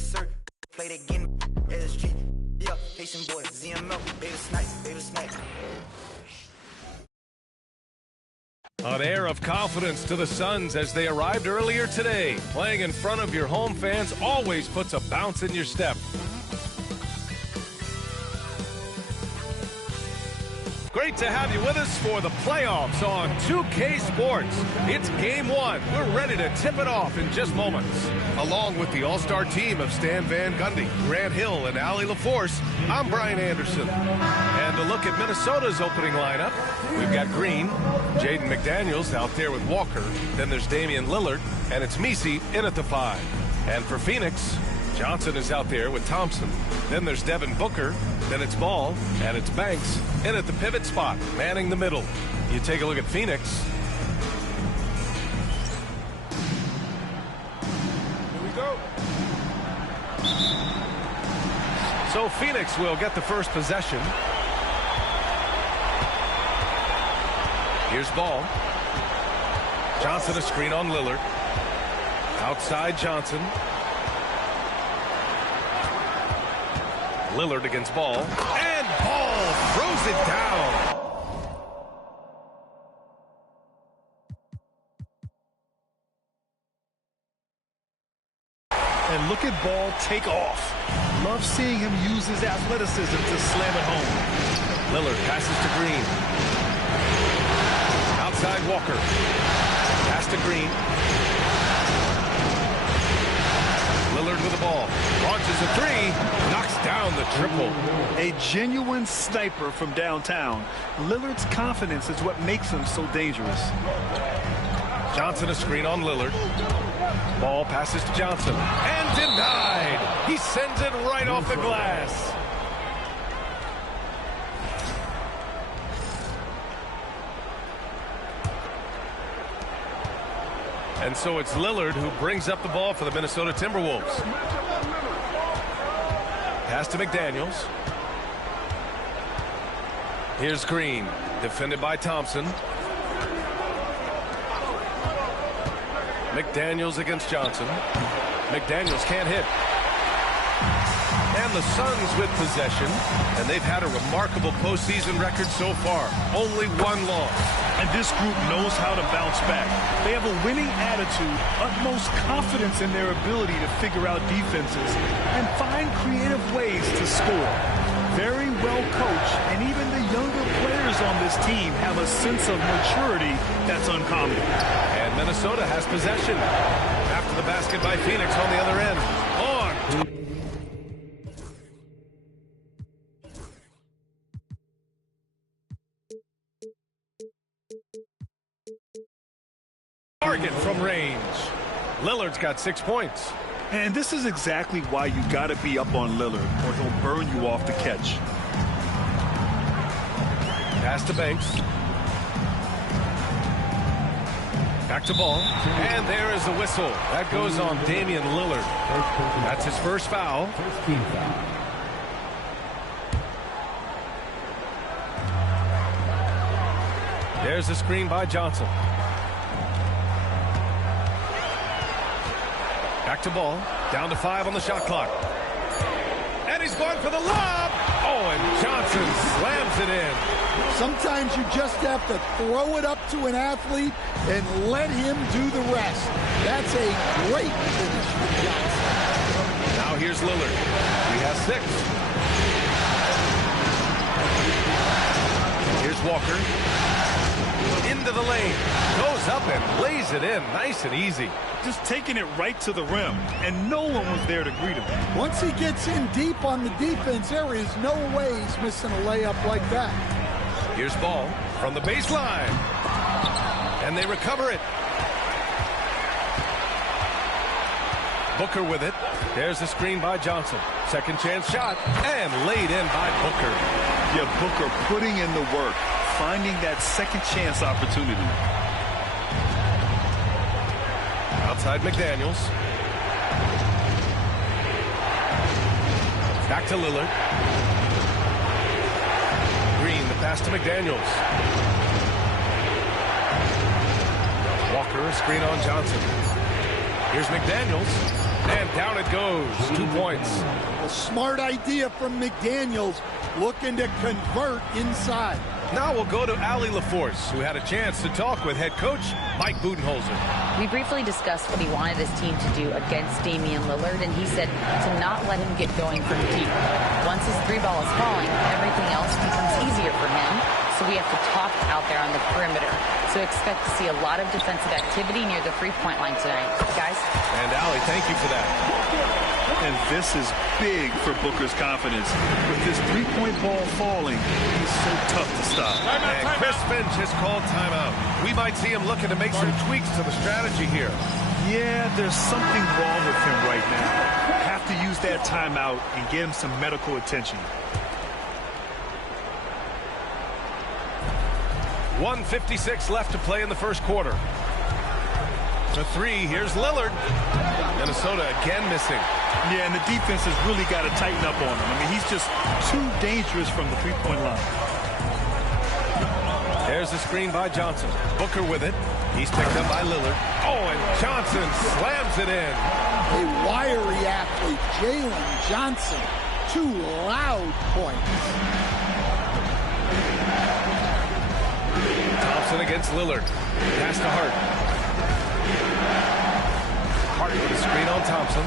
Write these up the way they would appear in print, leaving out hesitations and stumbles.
yes sir. Play that game, SG. Yeah, Haitian boy, ZML, baby snipe, baby snipe. An air of confidence to the Suns as they arrived earlier today. Playing in front of your home fans always puts a bounce in your step. Great to have you with us for the playoffs on 2K Sports. It's Game 1. We're ready to tip it off in just moments. Along with the all-star team of Stan Van Gundy, Grant Hill, and Allie LaForce, I'm Brian Anderson. And to look at Minnesota's opening lineup, we've got Green, Jaden McDaniels out there with Walker. Then there's Damian Lillard, and it's Messi in at the 5. And for Phoenix, Johnson is out there with Thompson. Then there's Devin Booker. Then it's Ball, and it's Banks in at the pivot spot, manning the middle. You take a look at Phoenix. Here we go. So Phoenix will get the first possession. Here's Ball. Johnson a screen on Lillard. Outside Johnson. Lillard against Ball, and Ball throws it down. And look at Ball take off. Love seeing him use his athleticism to slam it home. Lillard passes to Green. Outside Walker. Pass to Green. Lillard with the ball. Launches a 3. Knocks down the triple. A genuine sniper from downtown. Lillard's confidence is what makes him so dangerous. Johnson a screen on Lillard. Ball passes to Johnson. And denied. He sends it right off the glass. And so it's Lillard who brings up the ball for the Minnesota Timberwolves. Pass to McDaniels. Here's Green, defended by Thompson. McDaniels against Johnson. McDaniels can't hit. And the Suns with possession, and they've had a remarkable postseason record so far. Only one loss. And this group knows how to bounce back. They have a winning attitude, utmost confidence in their ability to figure out defenses, and find creative ways to score. Very well coached, and even the younger players on this team have a sense of maturity that's uncommon. And Minnesota has possession. After the basket by Phoenix on the other end. On. Target from range. Lillard's got 6 points. And this is exactly why you got to be up on Lillard, or he'll burn you off the catch. Pass to Banks. Back to Ball. And there is the whistle. That goes on Damian Lillard. That's his first foul. First team foul. There's the screen by Johnson. Back to Ball. Down to 5 on the shot clock. And he's going for the lob. Oh, and Johnson slams it in. Sometimes you just have to throw it up to an athlete and let him do the rest. That's a great finish for Johnson. Now here's Lillard. He has 6. Here's Walker. Into the lane. Goes up and lays it in. Nice and easy. Just taking it right to the rim, and no one was there to greet him. Once he gets in deep on the defense, there is no way he's missing a layup like that. Here's Ball from the baseline. And they recover it. Booker with it. There's the screen by Johnson. Second chance shot. And laid in by Booker. Yeah, Booker putting in the work, finding that second chance opportunity. Outside McDaniels. Back to Lillard. Green, the pass to McDaniels. Walker, a screen on Johnson. Here's McDaniels. And down it goes. 2 points. A smart idea from McDaniels, looking to convert inside. Now we'll go to Allie LaForce, who had a chance to talk with head coach Mike Budenholzer. We briefly discussed what he wanted his team to do against Damian Lillard, and he said to not let him get going from deep. Once his three ball is falling, everything else becomes easier for him, so we have to talk out there on the perimeter. So expect to see a lot of defensive activity near the three-point line tonight. Guys? And Allie, thank you for that. And this is big for Booker's confidence. With this three-point ball falling, he's so tough to stop. And Chris Finch has called timeout. We might see him looking to make some tweaks to the strategy here. Yeah, there's something wrong with him right now. Have to use that timeout and get him some medical attention. 1:56 left to play in the first quarter. For three, here's Lillard. Minnesota again missing. Yeah, and the defense has really got to tighten up on him. I mean, he's just too dangerous from the three-point line. There's the screen by Johnson. Booker with it. He's picked up by Lillard. Oh, and Johnson slams it in. A wiry athlete, Jalen Johnson. 2 loud points. Thompson against Lillard. Pass to Hart. Hart with a screen on Thompson.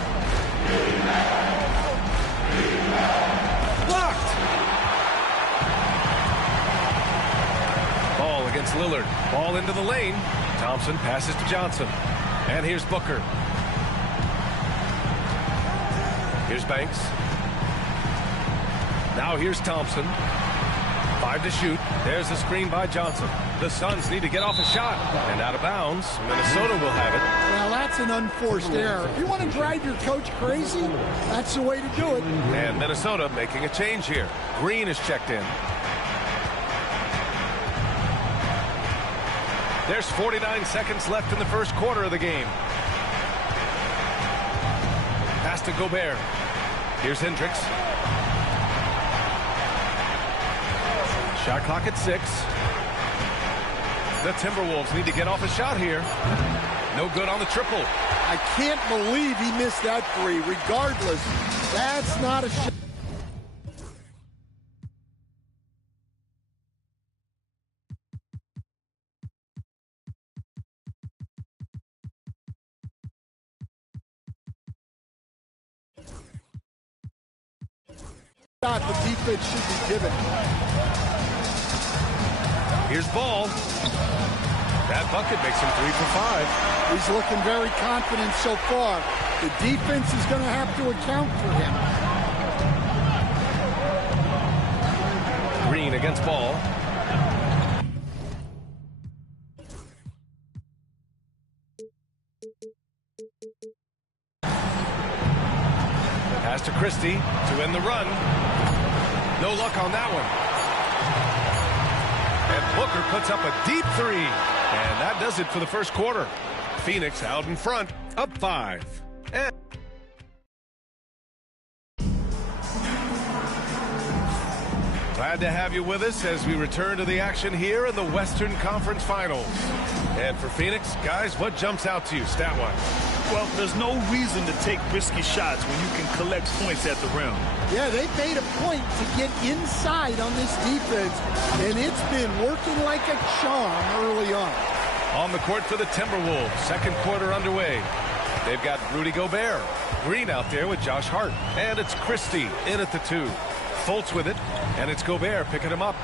Blocked. Ball against Lillard. Ball into the lane. Thompson passes to Johnson. And here's Booker. Here's Banks. Now here's Thompson. 5 to shoot. There's the screen by Johnson. The Suns need to get off a shot. And out of bounds. Minnesota will have it. Well, that's an unforced error. If you want to drive your coach crazy, that's the way to do it. And Minnesota making a change here. Green is checked in. There's 49 seconds left in the first quarter of the game. Pass to Gobert. Here's Hendricks. Shot clock at 6. The Timberwolves need to get off a shot here. No good on the triple. I can't believe he missed that three. Regardless, that's not a shot. The defense should be given. Here's Ball. That bucket makes him 3 for 5. He's looking very confident so far. The defense is going to have to account for him. Green against Ball. Pass to Christie to end the run. No luck on that one. And Booker puts up a deep 3. And that does it for the first quarter. Phoenix out in front, up 5. And glad to have you with us as we return to the action here in the Western Conference Finals. And for Phoenix, guys, what jumps out to you stat-wise? Well, there's no reason to take risky shots when you can collect points at the rim. Yeah, they made a point to get inside on this defense, and it's been working like a charm early on. On the court for the Timberwolves, second quarter underway. They've got Rudy Gobert. Green out there with Josh Hart. And it's Christie in at the 2. Fultz with it, and it's Gobert picking him up.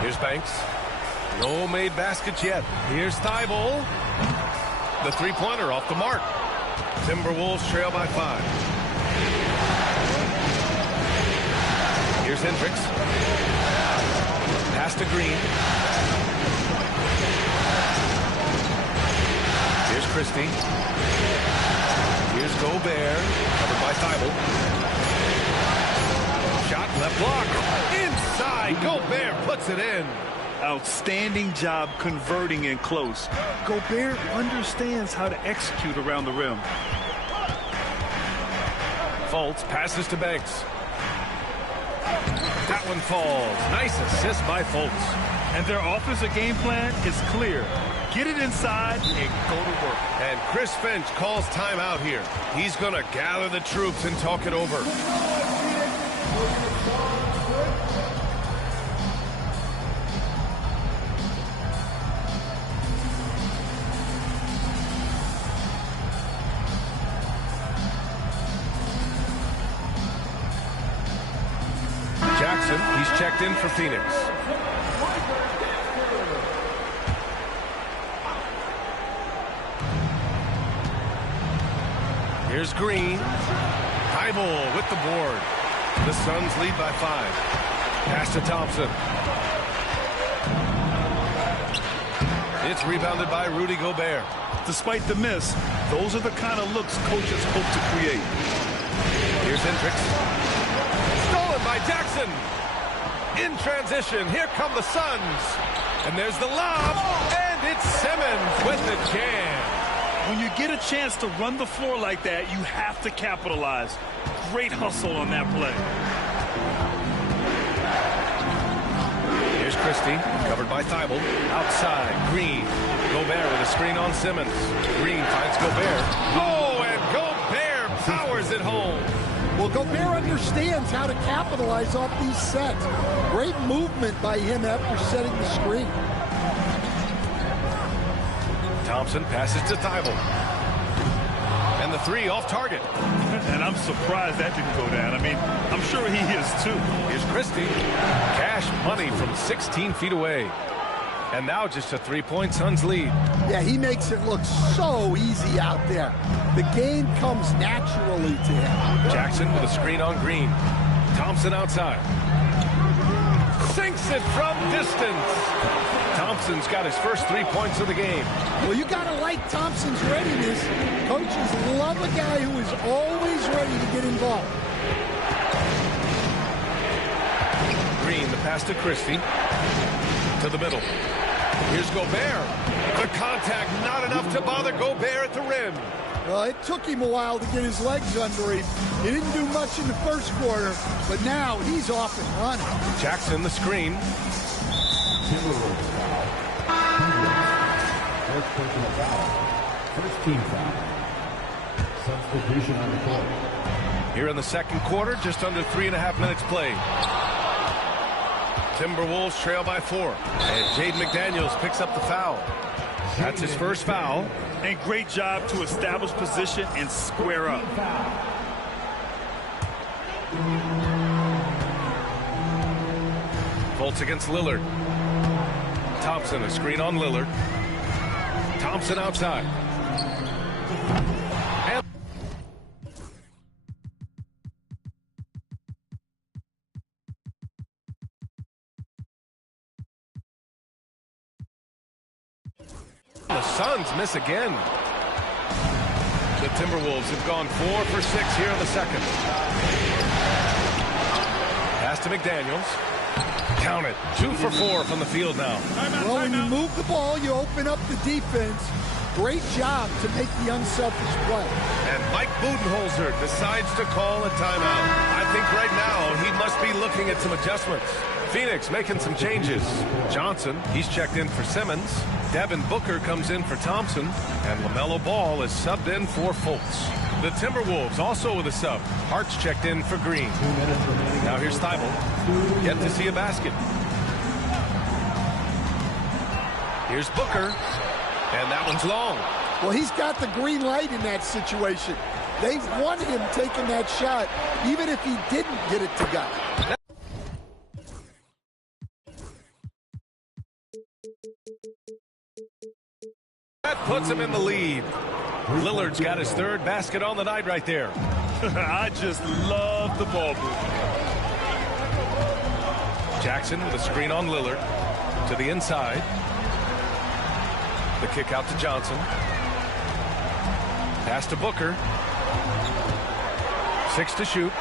Here's Banks. No made baskets yet. Here's Thibault. The three-pointer off the mark. Timberwolves trail by 5. Here's Hendricks. Pass to Green. Here's Christie. Here's Gobert. Covered by Thibault. Shot left block. Inside. Gobert puts it in. Outstanding job converting in close. Gobert understands how to execute around the rim. Fultz passes to Banks. That one falls. Nice assist by Fultz. And their offensive game plan is clear. Get it inside and go to work. And Chris Finch calls timeout here. He's going to gather the troops and talk it over. Jackson, he's checked in for Phoenix. Here's Green. Thibault with the board. The Suns lead by 5. Pass to Thompson. It's rebounded by Rudy Gobert. Despite the miss, those are the kind of looks coaches hope to create. Here's Hendricks. Stolen by Jackson. In transition, here come the Suns. And there's the lob. And it's Simmons with the jam. When you get a chance to run the floor like that, you have to capitalize. Great hustle on that play. Here's Christie, covered by Thibault. Outside, Green. Gobert with a screen on Simmons. Green finds Gobert. Oh, and Gobert powers it home. Well, Gobert understands how to capitalize off these sets. Great movement by him after setting the screen. Thompson passes to Thibault. And the 3 off target. And I'm surprised that didn't go down. I mean, I'm sure he is too. Here's Christie. Cash money from 16 feet away. And now just a 3-point Suns lead. Yeah, he makes it look so easy out there. The game comes naturally to him. Jackson with a screen on Green. Thompson outside. Sinks it from distance. Thompson's got his first 3 points of the game. Well, you got to like Thompson's readiness. Coaches love a guy who is always ready to get involved. Green, the pass to Christie. To the middle. Here's Gobert. The contact not enough to bother Gobert at the rim. Well, it took him a while to get his legs under him. He didn't do much in the first quarter, but now he's off and running. Jackson, the screen. First personal foul. First team foul. Substitution on the court. Here in the second quarter, just under 3.5 minutes played. Timberwolves trail by 4. And Jaden McDaniels picks up the foul. That's his first foul. And great job to establish position and square up. Bolts against Lillard. Thompson, a screen on Lillard. Thompson outside. And the Suns miss again. The Timberwolves have gone 4 for 6 here in the second. Pass to McDaniels. Count it. 2 for 4 from the field now. Well, when you move the ball, you open up the defense. Great job to make the unselfish play. And Mike Budenholzer decides to call a timeout. I think right now he must be looking at some adjustments. Phoenix making some changes. Johnson, he's checked in for Simmons. Devin Booker comes in for Thompson. And LaMelo Ball is subbed in for Fultz. The Timberwolves also with a sub. Hart's checked in for Green. Now here's Thibault. Yet to see a basket. Here's Booker. And that one's long. Well, he's got the green light in that situation. They want him taking that shot, even if he didn't get it to go. That puts him in the lead. Lillard's got his third basket on the night right there. I just love the ball movement. Jackson with a screen on Lillard. To the inside. The kick out to Johnson. Pass to Booker. 6 to shoot.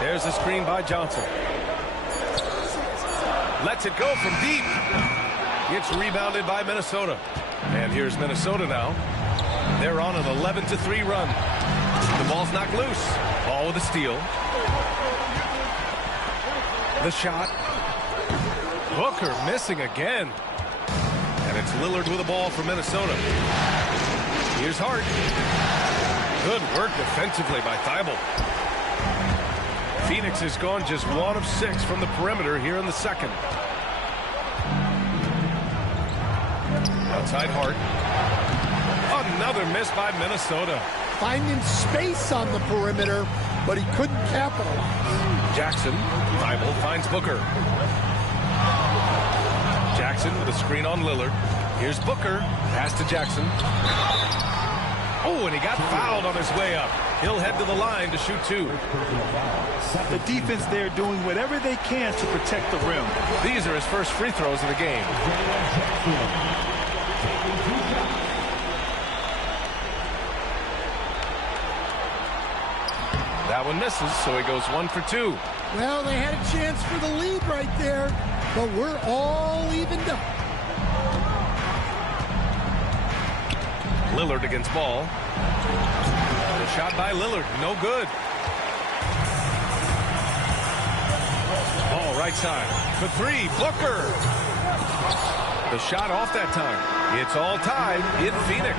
There's a screen by Johnson. Lets it go from deep. It's rebounded by Minnesota. And here's Minnesota now. They're on an 11-3 run. The ball's knocked loose. Ball with a steal. The shot. Booker missing again. And And it's Lillard with the ball for Minnesota. Here's Hart. Good work defensively by Thibault. Phoenix has gone just 1 of 6 from the perimeter here in the second. Outside Hart. Another miss by Minnesota. Finding space on the perimeter, but he couldn't capitalize. Jackson. Thibault finds Booker. Jackson with a screen on Lillard. Here's Booker. Pass to Jackson. Oh, and he got fouled on his way up. He'll head to the line to shoot 2. The defense there doing whatever they can to protect the rim. These are his first free throws of the game. That one misses, so he goes 1 for 2. Well, they had a chance for the lead right there, but we're all evened up. Lillard against Ball. The shot by Lillard, no good. Ball right side. For 3, Booker. The shot off that time. It's all tied in Phoenix.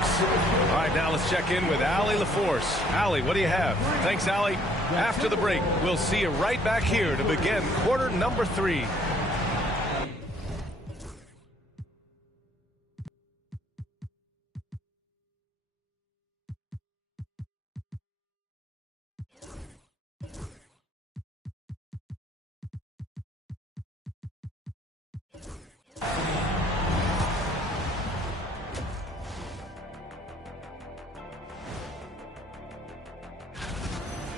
All right, now let's check in with Allie LaForce. Allie, what do you have? Thanks, Allie. After the break, we'll see you right back here to begin quarter number 3.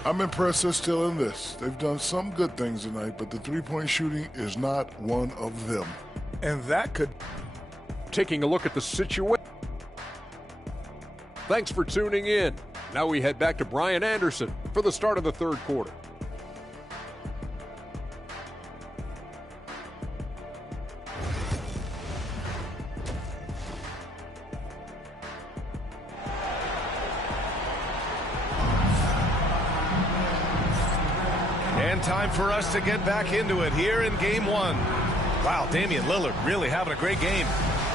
I'm impressed they're still in this. They've done some good things tonight, but the three-point shooting is not one of them. And that could... Taking a look at the situation. Thanks for tuning in. Now we head back to Brian Anderson for the start of the third quarter. And time for us to get back into it here in game 1. Wow, Damian Lillard really having a great game.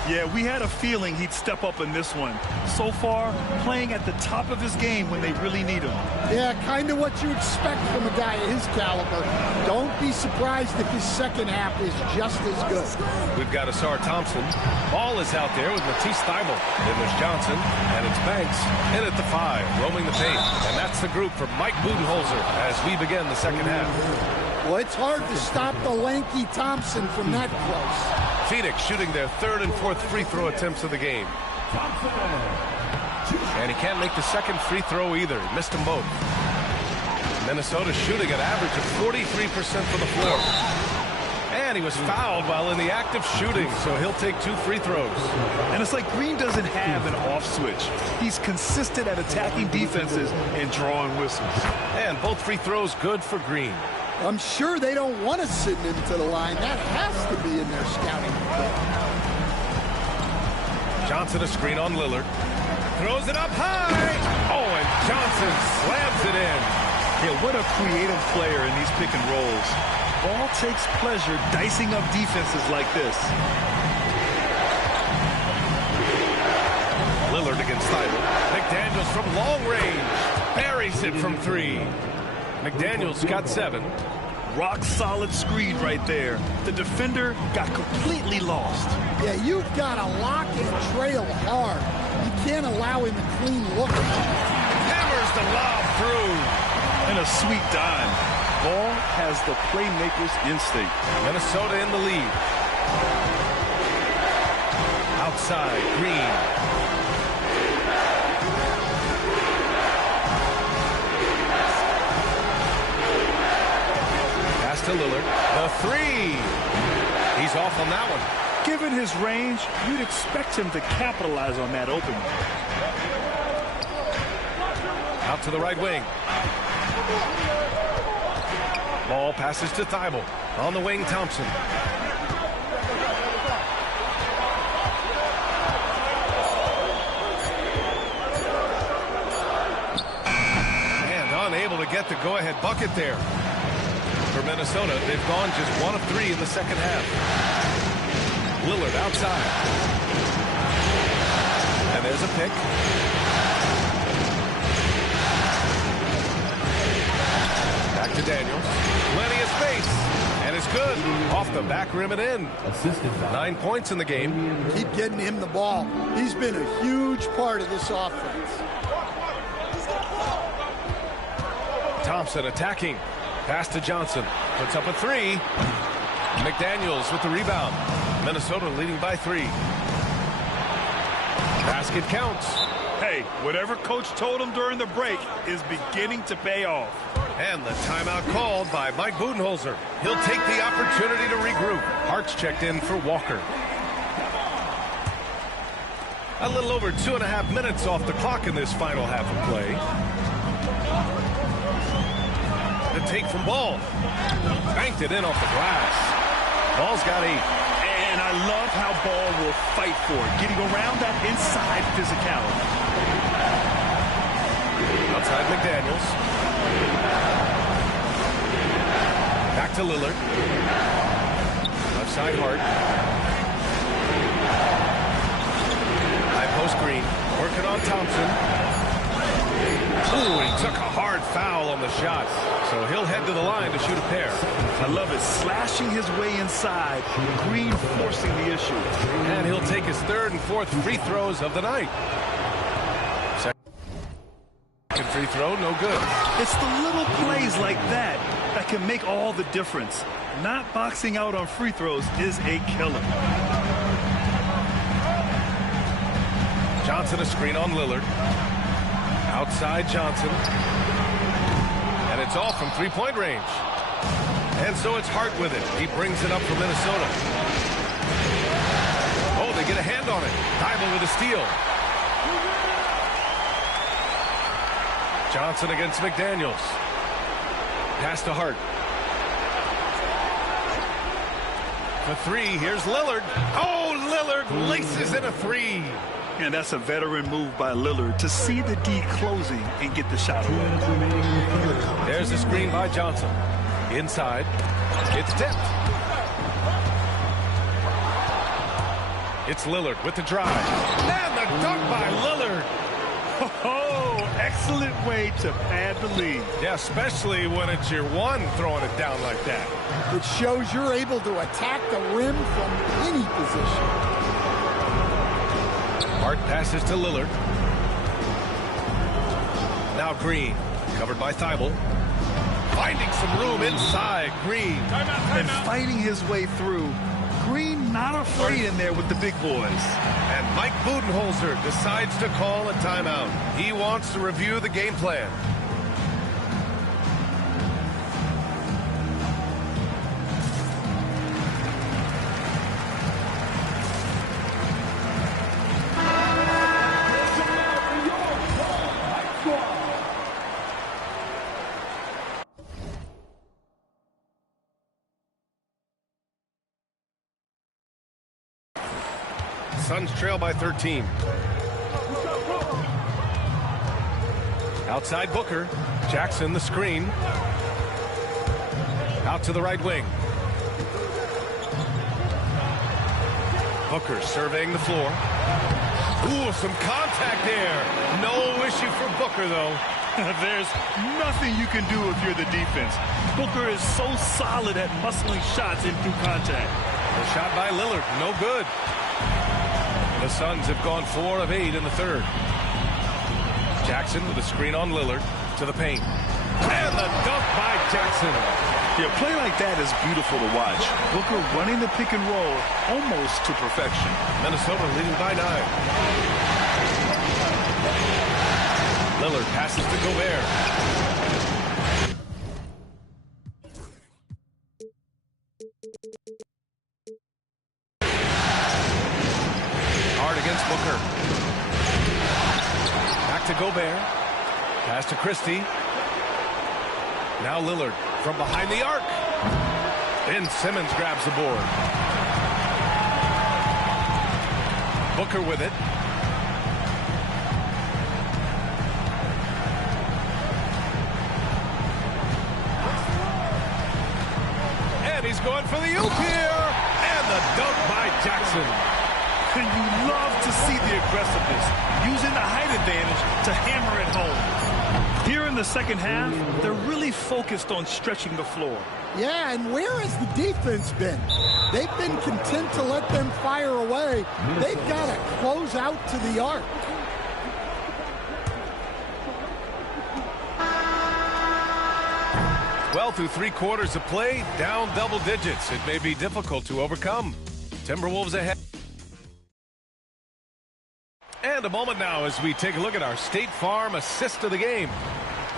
Yeah, we had a feeling he'd step up in this one. So far, playing at the top of his game when they really need him. Yeah, kind of what you expect from a guy of his caliber. Don't be surprised if his second half is just as good. We've got Asar Thompson. Ball is out there with Matisse Thybulle. Then there's Johnson, and it's Banks in at the 5, roaming the paint. And that's the group from Mike Budenholzer as we begin the second half. Well, it's hard to stop the lanky Thompson from that close. Phoenix shooting their 3rd and 4th free throw attempts of the game. And he can't make the second free throw either. He missed them both. Minnesota shooting an average of 43% from the floor. And he was fouled while in the act of shooting, so he'll take 2 free throws. And it's like Green doesn't have an off switch. He's consistent at attacking defenses and drawing whistles. And both free throws good for Green. I'm sure they don't want to send him to the line. That has to be in their scouting report. Johnson a screen on Lillard. Throws it up high. Oh, and Johnson slams it in. Yeah, what a creative player in these pick and rolls. Ball takes pleasure dicing up defenses like this. Lillard against Thybulle. McDaniels from long range. Buries it from 3. McDaniels got 7. Rock solid screen right there. The defender got completely lost. Yeah, you've got to lock and trail hard. You can't allow him a clean look. Hammers the lob through. And a sweet dime. Ball has the playmaker's instinct. Minnesota in the lead. Outside, Green. To Lillard, the 3. He's off on that one. Given his range, you'd expect him to capitalize on that opening. Out to the right wing. Ball passes to Thybulle. On the wing, Thompson. And unable to get the go-ahead bucket there. For Minnesota, they've gone just 1 of 3 in the second half. Lillard outside. And there's a pick. Back to Daniels. Plenty of space. And it's good. Off the back rim and in. 9 points in the game. Keep getting him the ball. He's been a huge part of this offense. Thompson attacking. Pass to Johnson. Puts up a three. McDaniels with the rebound. Minnesota leading by 3. Basket counts. Hey, whatever coach told him during the break is beginning to pay off. And the timeout called by Mike Budenholzer. He'll take the opportunity to regroup. Hart's checked in for Walker. A little over 2.5 minutes off the clock in this final half of play. The take from Ball. Banked it in off the glass. Ball's got 8. And I love how Ball will fight for it, getting around that inside physicality. Outside McDaniels. Back to Lillard. Left side Hart. High post Green. Working on Thompson. Ooh, he took a hard foul on the shot. So he'll head to the line to shoot a pair. I love it. Slashing his way inside. Green forcing the issue. And he'll take his 3rd and 4th free throws of the night. Second free throw, no good. It's the little plays like that that can make all the difference. Not boxing out on free throws is a killer. Johnson a screen on Lillard. Outside Johnson. And it's all from 3-point range. And so it's Hart with it. He brings it up for Minnesota. Oh, they get a hand on it. Thibault with a steal. Johnson against McDaniels. Pass to Hart. For 3, here's Lillard. Oh, Lillard laces in a 3. And that's a veteran move by Lillard to see the D closing and get the shot away. There's a screen by Johnson. Inside. It's tipped. It's Lillard with the drive. And the dunk by Lillard. Oh, excellent way to pad the lead. Yeah, especially when it's your one throwing it down like that. It shows you're able to attack the rim from any position. Hart passes to Lillard. Now Green, covered by Thibault. Finding some room inside. Green. And fighting his way through. Green not afraid in there with the big boys. And Mike Budenholzer decides to call a timeout. He wants to review the game plan. Suns trail by 13. Outside Booker. Jackson the screen. Out to the right wing. Booker surveying the floor. Ooh, some contact there. No issue for Booker, though. There's nothing you can do if you're the defense. Booker is so solid at muscling shots in through contact. The shot by Lillard, no good. The Suns have gone 4 of 8 in the 3rd. Jackson with a screen on Lillard to the paint. And the dunk by Jackson. Yeah, play like that is beautiful to watch. Booker running the pick and roll almost to perfection. Minnesota leading by 9. Lillard passes to Gobert. Hard against Booker. Back to Gobert. Pass to Christie. Now Lillard from behind the arc. Ben Simmons grabs the board. Booker with it. And he's going for the oop here. And the dunk by Jackson. And you love to see the aggressiveness, using the height advantage to hammer it home. Here in the second half, they're really focused on stretching the floor. Yeah, and where has the defense been? They've been content to let them fire away. They've got to close out to the arc. Well, through 3 quarters of play, down double digits. It may be difficult to overcome. Timberwolves ahead. And a moment now as we take a look at our State Farm assist of the game.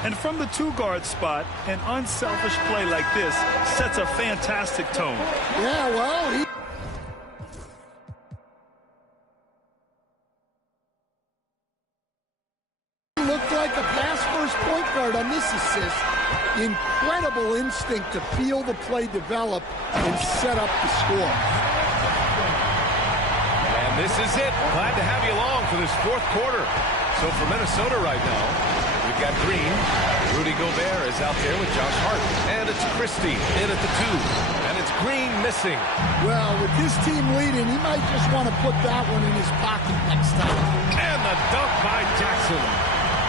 And from the 2-guard spot, an unselfish play like this sets a fantastic tone. Yeah, well, he looked like a pass-first point guard on this assist. Incredible instinct to feel the play develop and set up the score. And this is it. Glad to have you along for this 4th quarter. So for Minnesota right now, we've got Green. Rudy Gobert is out there with Josh Hart. And it's Christie in at the 2. And it's Green missing. Well, with his team leading, he might just want to put that one in his pocket next time. And the dunk by Jackson.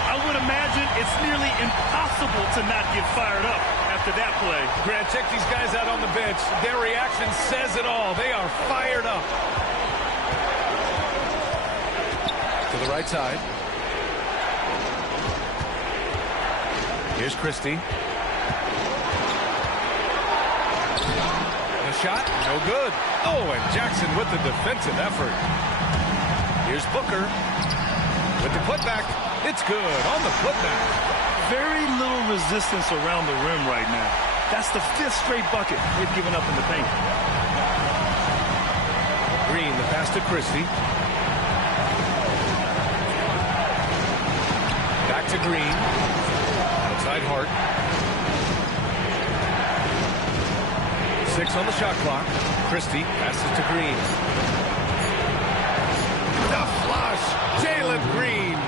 I would imagine it's nearly impossible to not get fired up after that play. Grant, check these guys out on the bench. Their reaction says it all. They are fired up. To the right side. Here's Christie. The shot, no good. Oh, and Jackson with the defensive effort. Here's Booker with the putback. It's good on the putback. Very little resistance around the rim right now. That's the 5th straight bucket they've given up in the paint. Green, the pass to Christie. Back to Green. Outside Hart. 6 on the shot clock. Christie passes to Green. The flush. Jalen Green.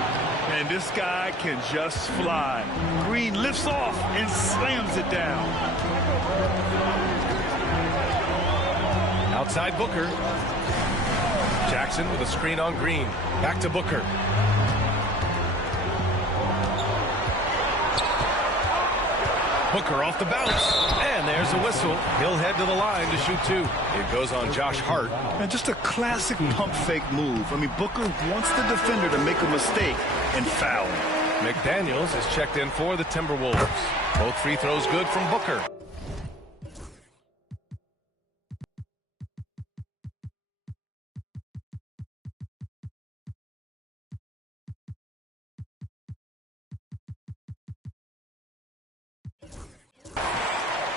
And this guy can just fly. Green lifts off and slams it down. Outside Booker. Jackson with a screen on Green. Back to Booker. Booker off the bounce. And there's a whistle. He'll head to the line to shoot 2. It goes on Josh Hart. And just a classic pump fake move. I mean, Booker wants the defender to make a mistake and foul. McDaniels is checked in for the Timberwolves. Both free throws good from Booker.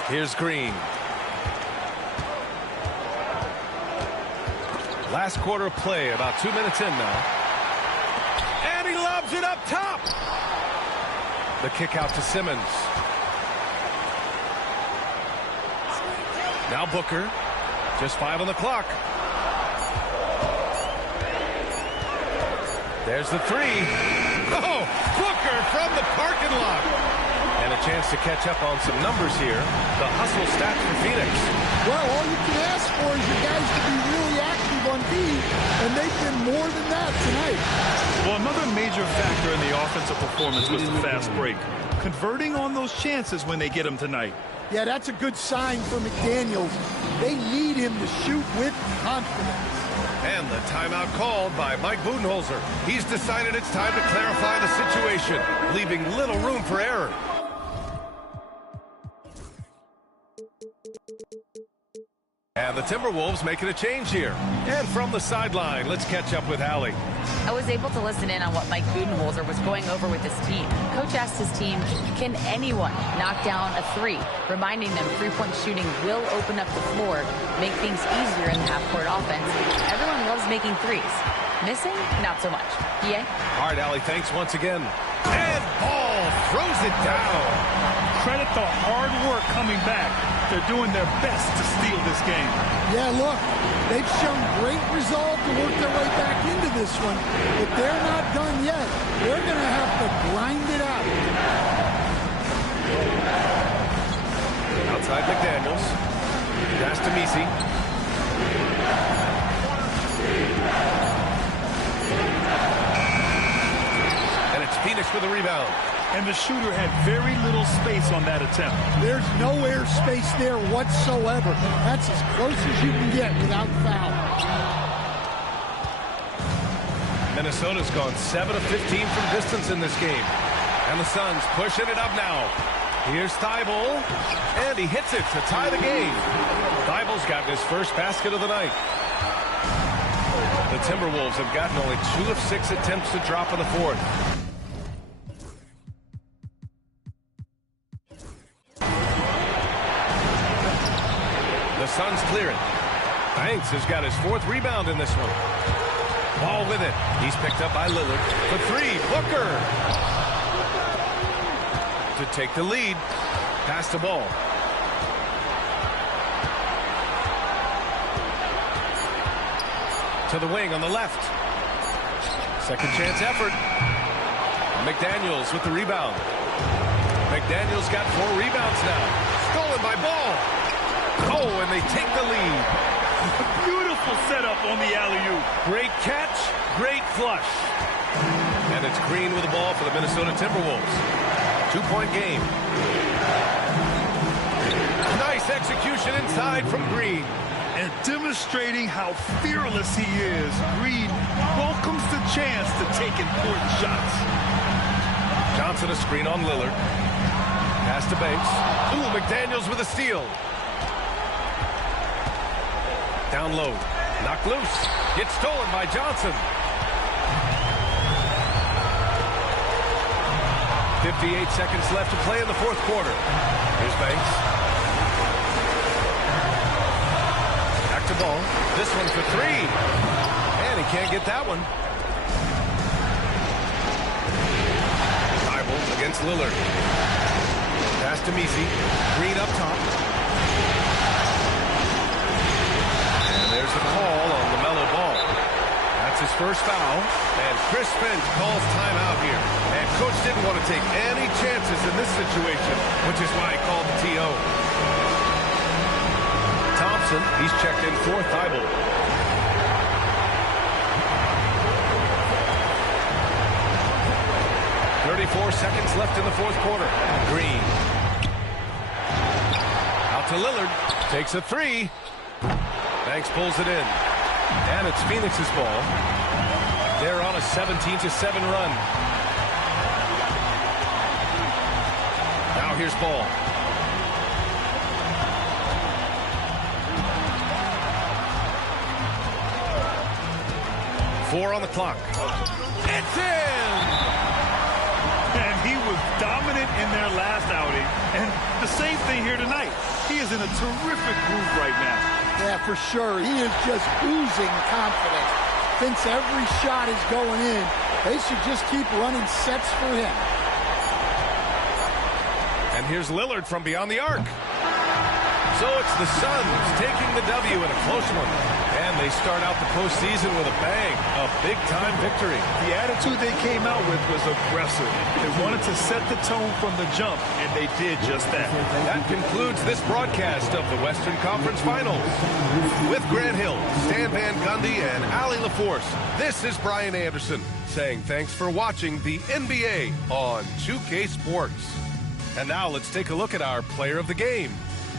Here's Green. Last quarter of play, about 2 minutes in now. And he lobs it up top. The kick out to Simmons. Now Booker. Just 5 on the clock. There's the 3. Oh, Booker from the parking lot. And a chance to catch up on some numbers here. The hustle stats for Phoenix. Well, all you can ask for is your guys to be really active on D, and they've been more than that tonight. Well, another major factor in the offensive performance was the fast break. Converting on those chances when they get them tonight. Yeah, that's a good sign for McDaniels. They need him to shoot with confidence. And the timeout called by Mike Budenholzer. He's decided it's time to clarify the situation, leaving little room for error. And the Timberwolves making a change here. And from the sideline, let's catch up with Allie. I was able to listen in on what Mike Budenholzer was going over with his team. Coach asked his team, can anyone knock down a 3? Reminding them three-point shooting will open up the floor, make things easier in the half-court offense. Everyone loves making 3s. Missing? Not so much. Yeah? All right, Allie, thanks once again. And Ball throws it down. Credit the hard work coming back. They're doing their best to steal this game. Yeah, look, they've shown great resolve to work their way back into this one, but they're not done yet. They're going to have to grind it out. Outside McDaniels. Pass to Messi. Phoenix with a rebound. And the shooter had very little space on that attempt. There's no air space there whatsoever. That's as close as you can get without foul. Minnesota's gone 7 of 15 from distance in this game. And the Suns pushing it up now. Here's Thibault, and he hits it to tie the game. Thibault's gotten his first basket of the night. The Timberwolves have gotten only 2 of 6 attempts to drop in the fourth. The Suns clear it. Banks has got his 4th rebound in this one. Ball with it. He's picked up by Lillard. For 3, Booker. To take the lead. Pass the ball. To the wing on the left. Second chance effort. McDaniels with the rebound. McDaniels got 4 rebounds now. Stolen by Ball. Oh, and they take the lead. Beautiful setup on the alley-oop. Great catch, great flush. And it's Green with the ball for the Minnesota Timberwolves. 2-point game. Nice execution inside from Green. And demonstrating how fearless he is, Green welcomes the chance to take important shots. Johnson a screen on Lillard. Pass to Banks. Ooh, McDaniels with a steal. Down low. Knocked loose. Gets stolen by Johnson. 58 seconds left to play in the fourth quarter. Here's Banks. Back to Ball. This one for 3. And he can't get that one. Thibault against Lillard. Pass to Messi. Green up top. And there's the call on LaMelo Ball. That's his first foul. And Chris Finch calls timeout here. And Coach didn't want to take any chances in this situation, which is why he called the TO. Thompson, he's checked in for Thibault. Seconds left in the fourth quarter. Green. Out to Lillard. Takes a 3. Banks pulls it in. And it's Phoenix's ball. They're on a 17-7 run. Now here's Ball. Four on the clock. It's in! And he was dominant in their last outing. And the same thing here tonight. He is in a terrific groove right now. Yeah, for sure. He is just oozing confidence. Thinks every shot is going in. They should just keep running sets for him. And here's Lillard from beyond the arc. So it's the Suns taking the W in a close one. And they start out the postseason with a bang, a big-time victory. The attitude they came out with was aggressive. They wanted to set the tone from the jump, and they did just that. That concludes this broadcast of the Western Conference Finals. With Grant Hill, Stan Van Gundy, and Allie LaForce, this is Brian Anderson saying thanks for watching the NBA on 2K Sports. And now let's take a look at our player of the game,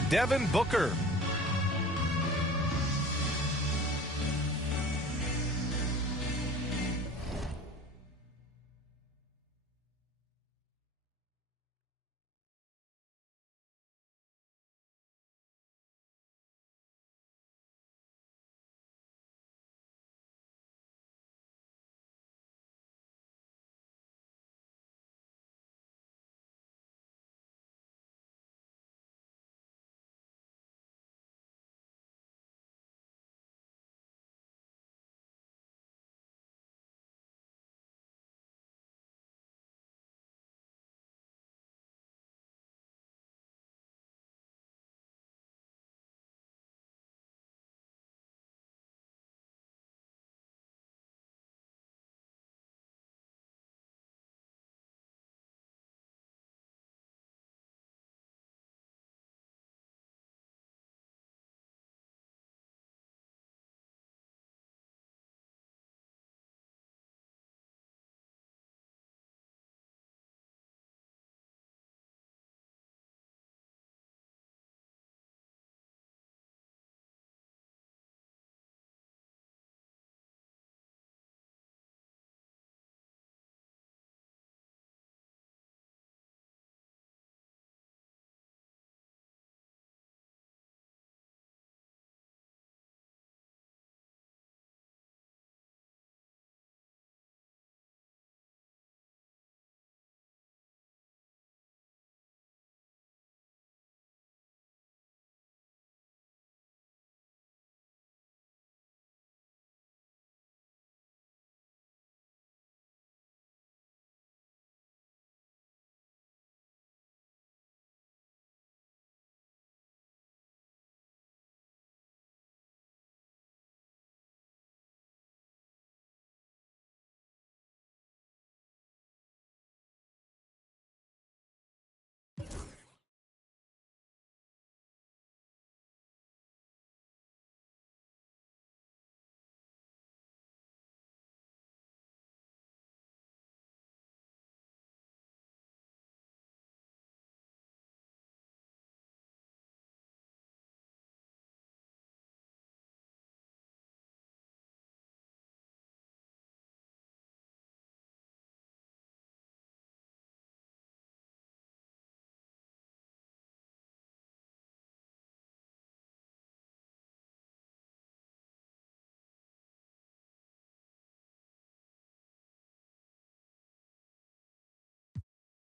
Devin Booker.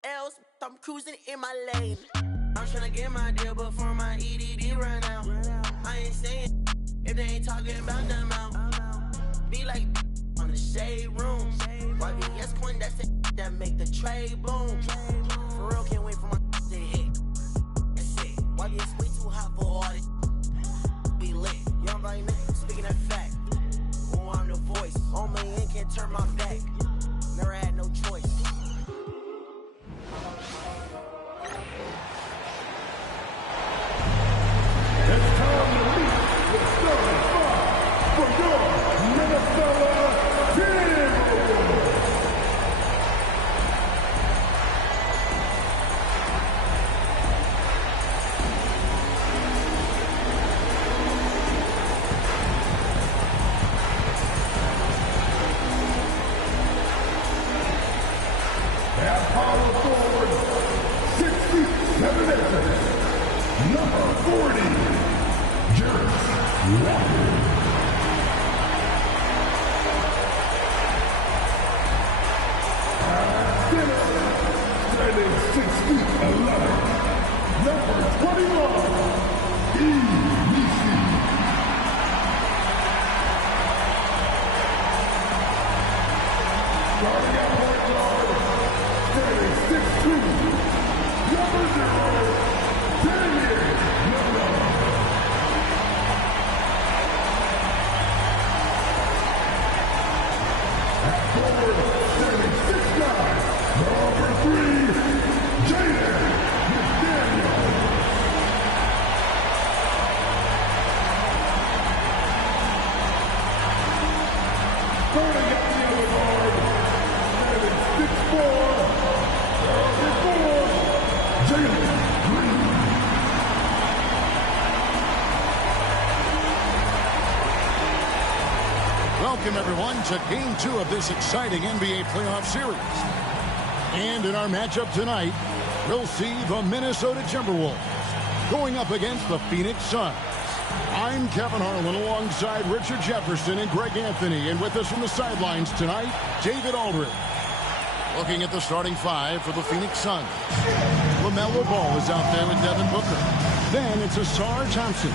else, I'm cruising in my lane. I'm tryna get my deal before my EDD run out. I ain't saying if they ain't talking about the amount. Be like on the shade room. YBS coin, that's it that make the trade boom. For real, can't wait for my to hit. That's it. YBS way too hot for all this. Be lit. Young right now, speaking that fact. Oh, I'm the voice. On my end, can't turn my back. Never had no choice. It's time to meet the starting five for your Minnesota Timberwolves. At power forward, 67 inches, number 40, Jarrett Walker. At center, standing 6 feet 11, number 21, E.B.C. Starting at point guard, standing 6'2", number 0, Damian Lillard. At forward, standing 6'9", number 3, Jaden McDaniel. Starting at the other guard, standing 6'4", number 4, Jalen Green. Welcome, everyone, to Game 2 of this exciting NBA playoff series. And in our matchup tonight, we'll see the Minnesota Timberwolves going up against the Phoenix Suns. I'm Kevin Harlan alongside Richard Jefferson and Greg Anthony. And with us from the sidelines tonight, David Aldridge. Looking at the starting five for the Phoenix Suns. LaMelo Ball is out there with Devin Booker. Then it's Ausar Thompson.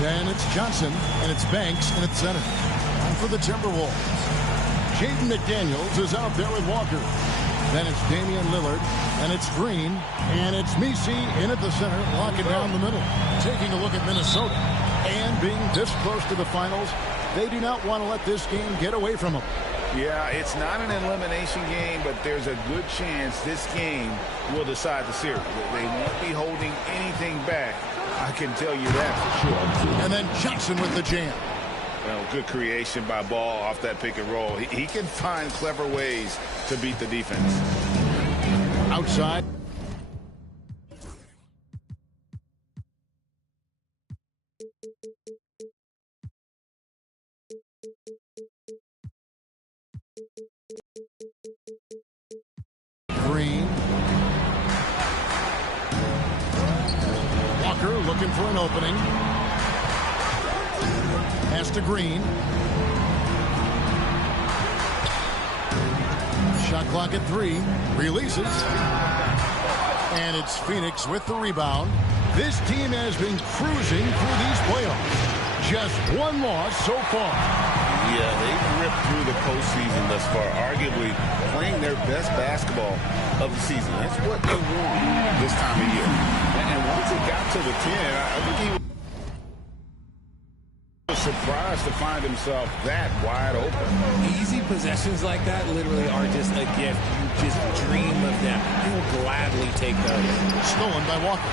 Then it's Johnson, and it's Banks, and it's center. And for the Timberwolves, Jaden McDaniels is out there with Walker. Then it's Damian Lillard, and it's Green, and it's Messi in at the center, locking down the middle. Taking a look at Minnesota, and being this close to the finals, they do not want to let this game get away from them. Yeah, it's not an elimination game, but there's a good chance this game will decide the series. They won't be holding anything back. I can tell you that for sure. And then Johnson with the jam. Well, good creation by Ball off that pick and roll. He can find clever ways to beat the defense. Outside. Green. Walker looking for an opening. Pass to Green. Shot clock at 3. Releases. And it's Phoenix with the rebound. This team has been cruising through these playoffs. Just one loss so far. Yeah, they've ripped through the postseason thus far, arguably playing their best basketball of the season. That's what they want this time of year. And once it got to the 10, I think he was surprised to find himself that wide open. Easy possessions like that literally are just a gift. You just dream of them. You'll gladly take those. Stolen by Walker.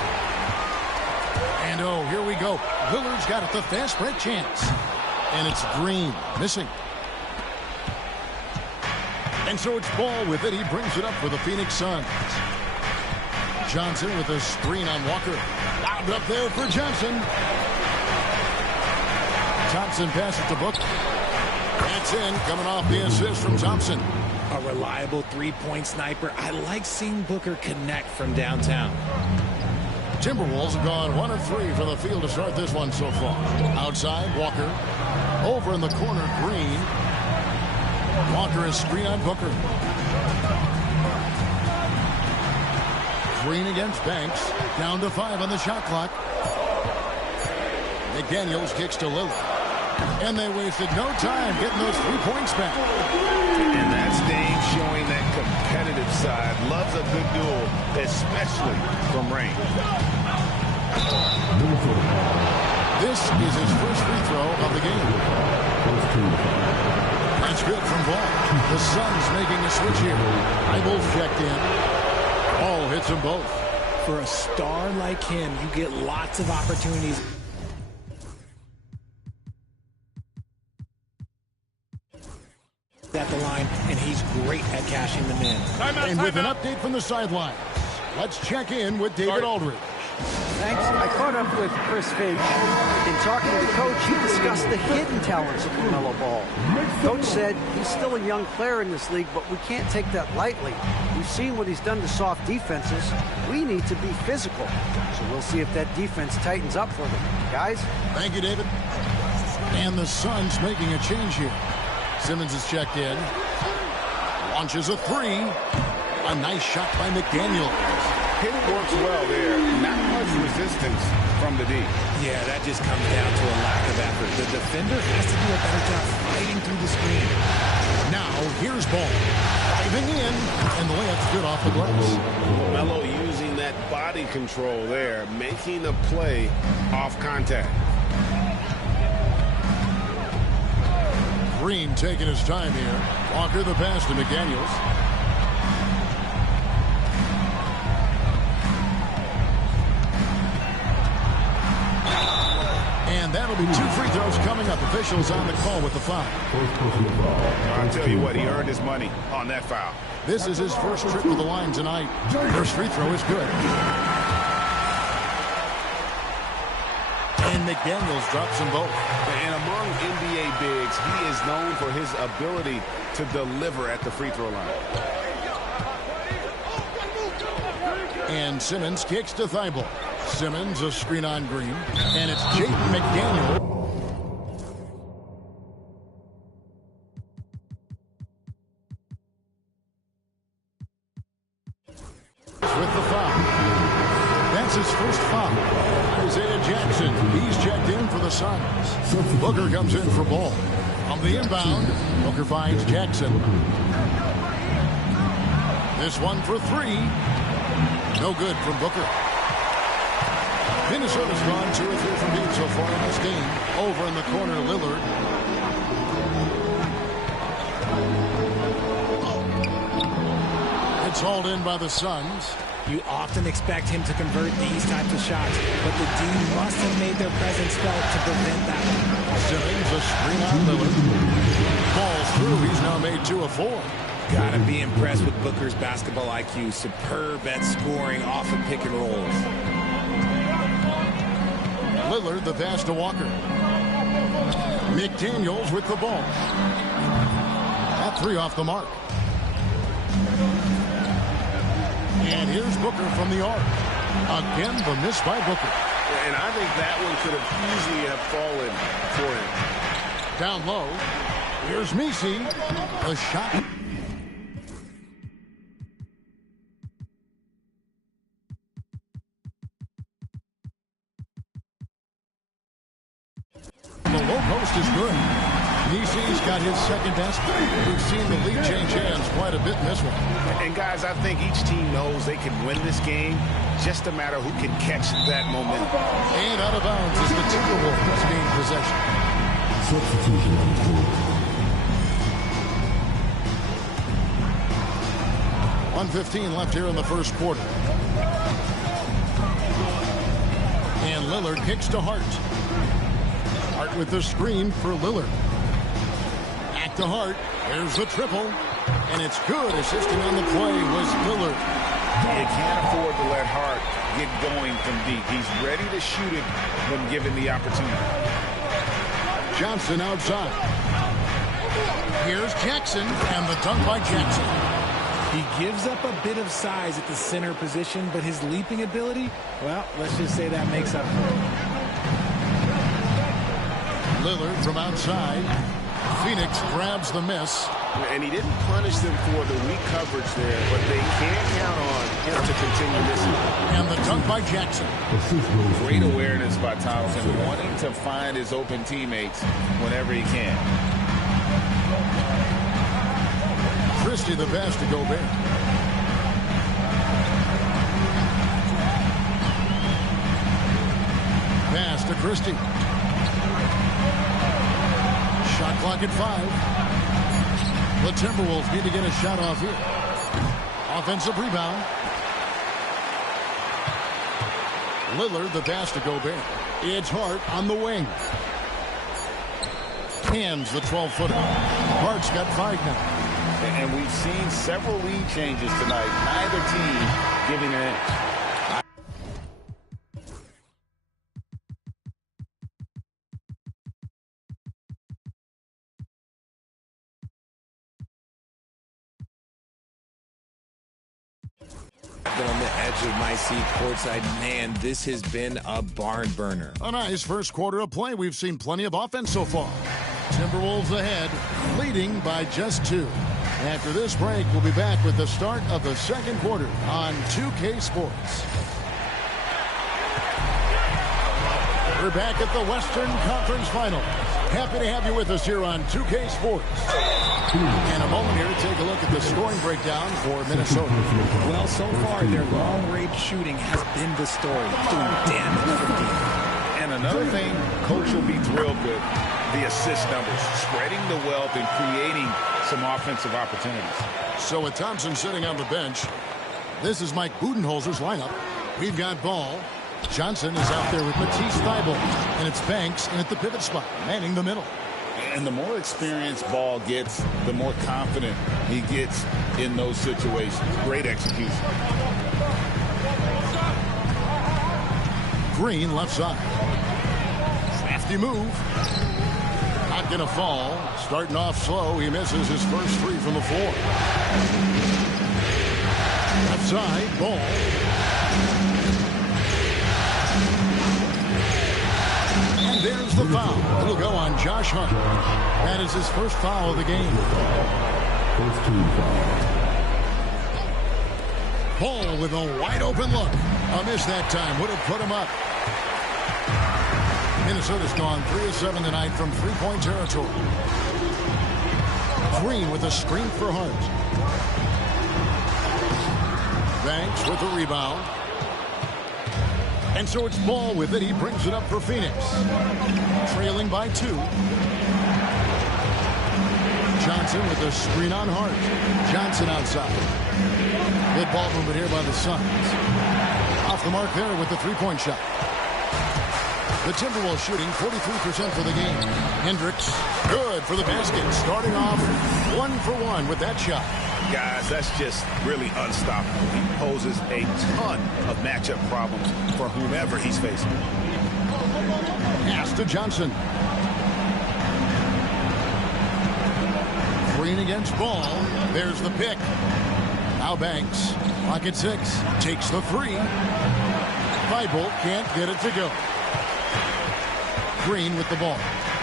And oh, here we go. Lillard's got it, the fast break chance. And it's Green missing. And so it's Ball with it. He brings it up for the Phoenix Suns. Johnson with a screen on Walker. Lobbed up there for Johnson. Thompson passes to Booker. That's in, coming off the assist from Thompson. A reliable three-point sniper. I like seeing Booker connect from downtown. Timberwolves have gone 1 of 3 from the field to start this one so far. Outside, Walker. Over in the corner, Green. Walker is screen on Booker. Green against Banks. Down to 5 on the shot clock. McDaniels kicks to Lillard. And they wasted no time getting those 3 points back. And that's Dame showing that competitive side. Loves a good duel, especially from range. This is his first free throw of the game. That's good from Ball. The Suns making a switch here. Eibel's checked in. Ball hits them both. For a star like him, you get lots of opportunities. At the line, and he's great at cashing them in. And with an update from the sidelines, let's check in with David Aldridge. Thanks. I caught up with Chris Finch. In talking to the coach, he discussed the hidden talents of LaMelo Ball. Coach said he's still a young player in this league, but we can't take that lightly. We've seen what he's done to soft defenses. We need to be physical. So we'll see if that defense tightens up for them. Guys? Thank you, David. And the Suns making a change here. Simmons is checked in. Launches a 3. A nice shot by McDaniel. Hit works well there. Not much resistance from the D. Yeah, that just comes down to a lack of effort. The defender has to do a better job fighting through the screen. Now, here's Ball. Diving in, and the layup's good off the glass. LaMelo using that body control there, making a play off contact. Green taking his time here. Walker the pass to McDaniels. And that'll be 2 free throws coming up. Officials on the call with the foul. I'll tell you what, he earned his money on that foul. This is his first trip to the line tonight. First free throw is good. And McDaniels drops them both. And among NBA bigs, he is known for his ability to deliver at the free throw line. And Simmons kicks to Thibault. Simmons a screen on Green. And it's Jaden McDaniel. With the foul. That's his first foul. Isaiah Jackson, he's checked in for the Suns. Booker comes in for Ball. On the inbound, Booker finds Jackson. This one for 3. No good from Booker. Minnesota's gone 2 or 3 from deep so far in this game. Over in the corner, Lillard. It's hauled in by the Suns. You often expect him to convert these types of shots, but the D must have made their presence felt to prevent that one. Simmons a screen on Lillard. Falls through. He's now made 2 of 4. Gotta be impressed with Booker's basketball IQ. Superb at scoring off of pick and rolls. Lillard the pass to Walker. McDaniels with the ball. That 3 off the mark. And here's Booker from the arc. Again, the miss by Booker. And I think that one could have easily have fallen for him. Down low. Here's Messi. The shot. The low post is good. Messi's got his second best. We've seen the lead change hands quite a bit in this one. And guys, I think each team knows they can win this game. Just a matter who can catch that momentum. And out of bounds is the Timberwolves gain possession. Substitution on the court. 1:15 left here in the first quarter. And Lillard kicks to Hart. Hart with the screen for Lillard. Back to Hart. There's the triple. And it's good. Assisting on the play was Lillard. You can't afford to let Hart get going from deep. He's ready to shoot it when given the opportunity. Johnson outside. Here's Jackson, and the dunk by Jackson. He gives up a bit of size at the center position, but his leaping ability, well, let's just say that makes up for it. Lillard from outside. Phoenix grabs the miss. And he didn't punish them for the weak coverage there, but they can't count on him to continue this. And the dunk by Jackson. Great awareness by Thompson, wanting to find his open teammates whenever he can. Christie the pass to Gobert. Pass to Christie. Shot clock at 5. The Timberwolves need to get a shot off here. Offensive rebound. Lillard the pass to Gobert. It's Hart on the wing. Hands the 12-footer. Hart's got 5 now. And we've seen several lead changes tonight. Neither team giving an inch. On the edge of my seat courtside, man, this has been a barn burner. A nice first quarter of play. We've seen plenty of offense so far. Timberwolves ahead, leading by just 2. After this break, we'll be back with the start of the second quarter on 2K Sports. We're back at the Western Conference Finals. Happy to have you with us here on 2K Sports. And a moment here to take a look at the scoring breakdown for Minnesota. Well, so far, their long-range shooting has been the story, doing damage for the team. And another thing, Coach will be thrilled with the assist numbers, spreading the wealth and creating some offensive opportunities. So with Thompson sitting on the bench, this is Mike Budenholzer's lineup. We've got Ball. Johnson is out there with Matisse Thybulle, and it's Banks in at the pivot spot, manning the middle. And the more experienced Ball gets, the more confident he gets in those situations. Great execution. Green left side. Crafty move. Not going to fall. Starting off slow. He misses his first 3 from the floor. Left side. Ball. And there's the foul. It'll go on Josh Hart. That is his first foul of the game. First team foul. Ball with a wide open look. A miss that time. Would have put him up. Minnesota's gone 3 of 7 tonight from three-point territory. Green with a screen for Hart. Banks with the rebound. And so it's Ball with it. He brings it up for Phoenix. Trailing by 2. Johnson with a screen on Hart. Johnson outside. Good ball movement here by the Suns. Off the mark there with the three-point shot. The Timberwolves shooting 43% for the game. Hendricks, good for the basket. Starting off 1 for 1 with that shot. Guys, that's just really unstoppable. He poses a ton of matchup problems for whomever he's facing. Pass to Johnson. Green against Ball. There's the pick. Now Banks. Clock at 6. Takes the 3. Thybulle can't get it to go. Green with the ball.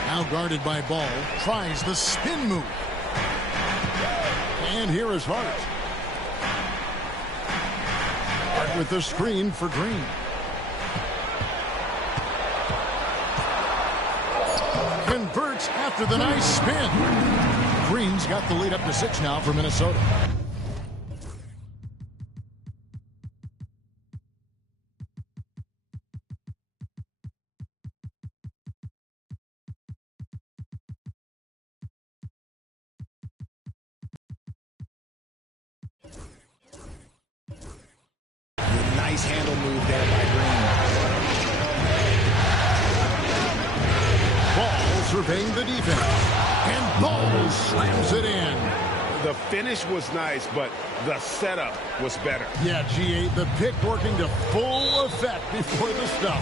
Now guarded by Ball. Tries the spin move. And here is Hart. Hart with the screen for Green. Converts after the nice spin. Green's got the lead up to 6 now for Minnesota. Nice handle move there by Green. Ball surveying the defense. And Ball slams it in. The finish was nice, but the setup was better. Yeah, G8, the pick working to full effect before the stuff.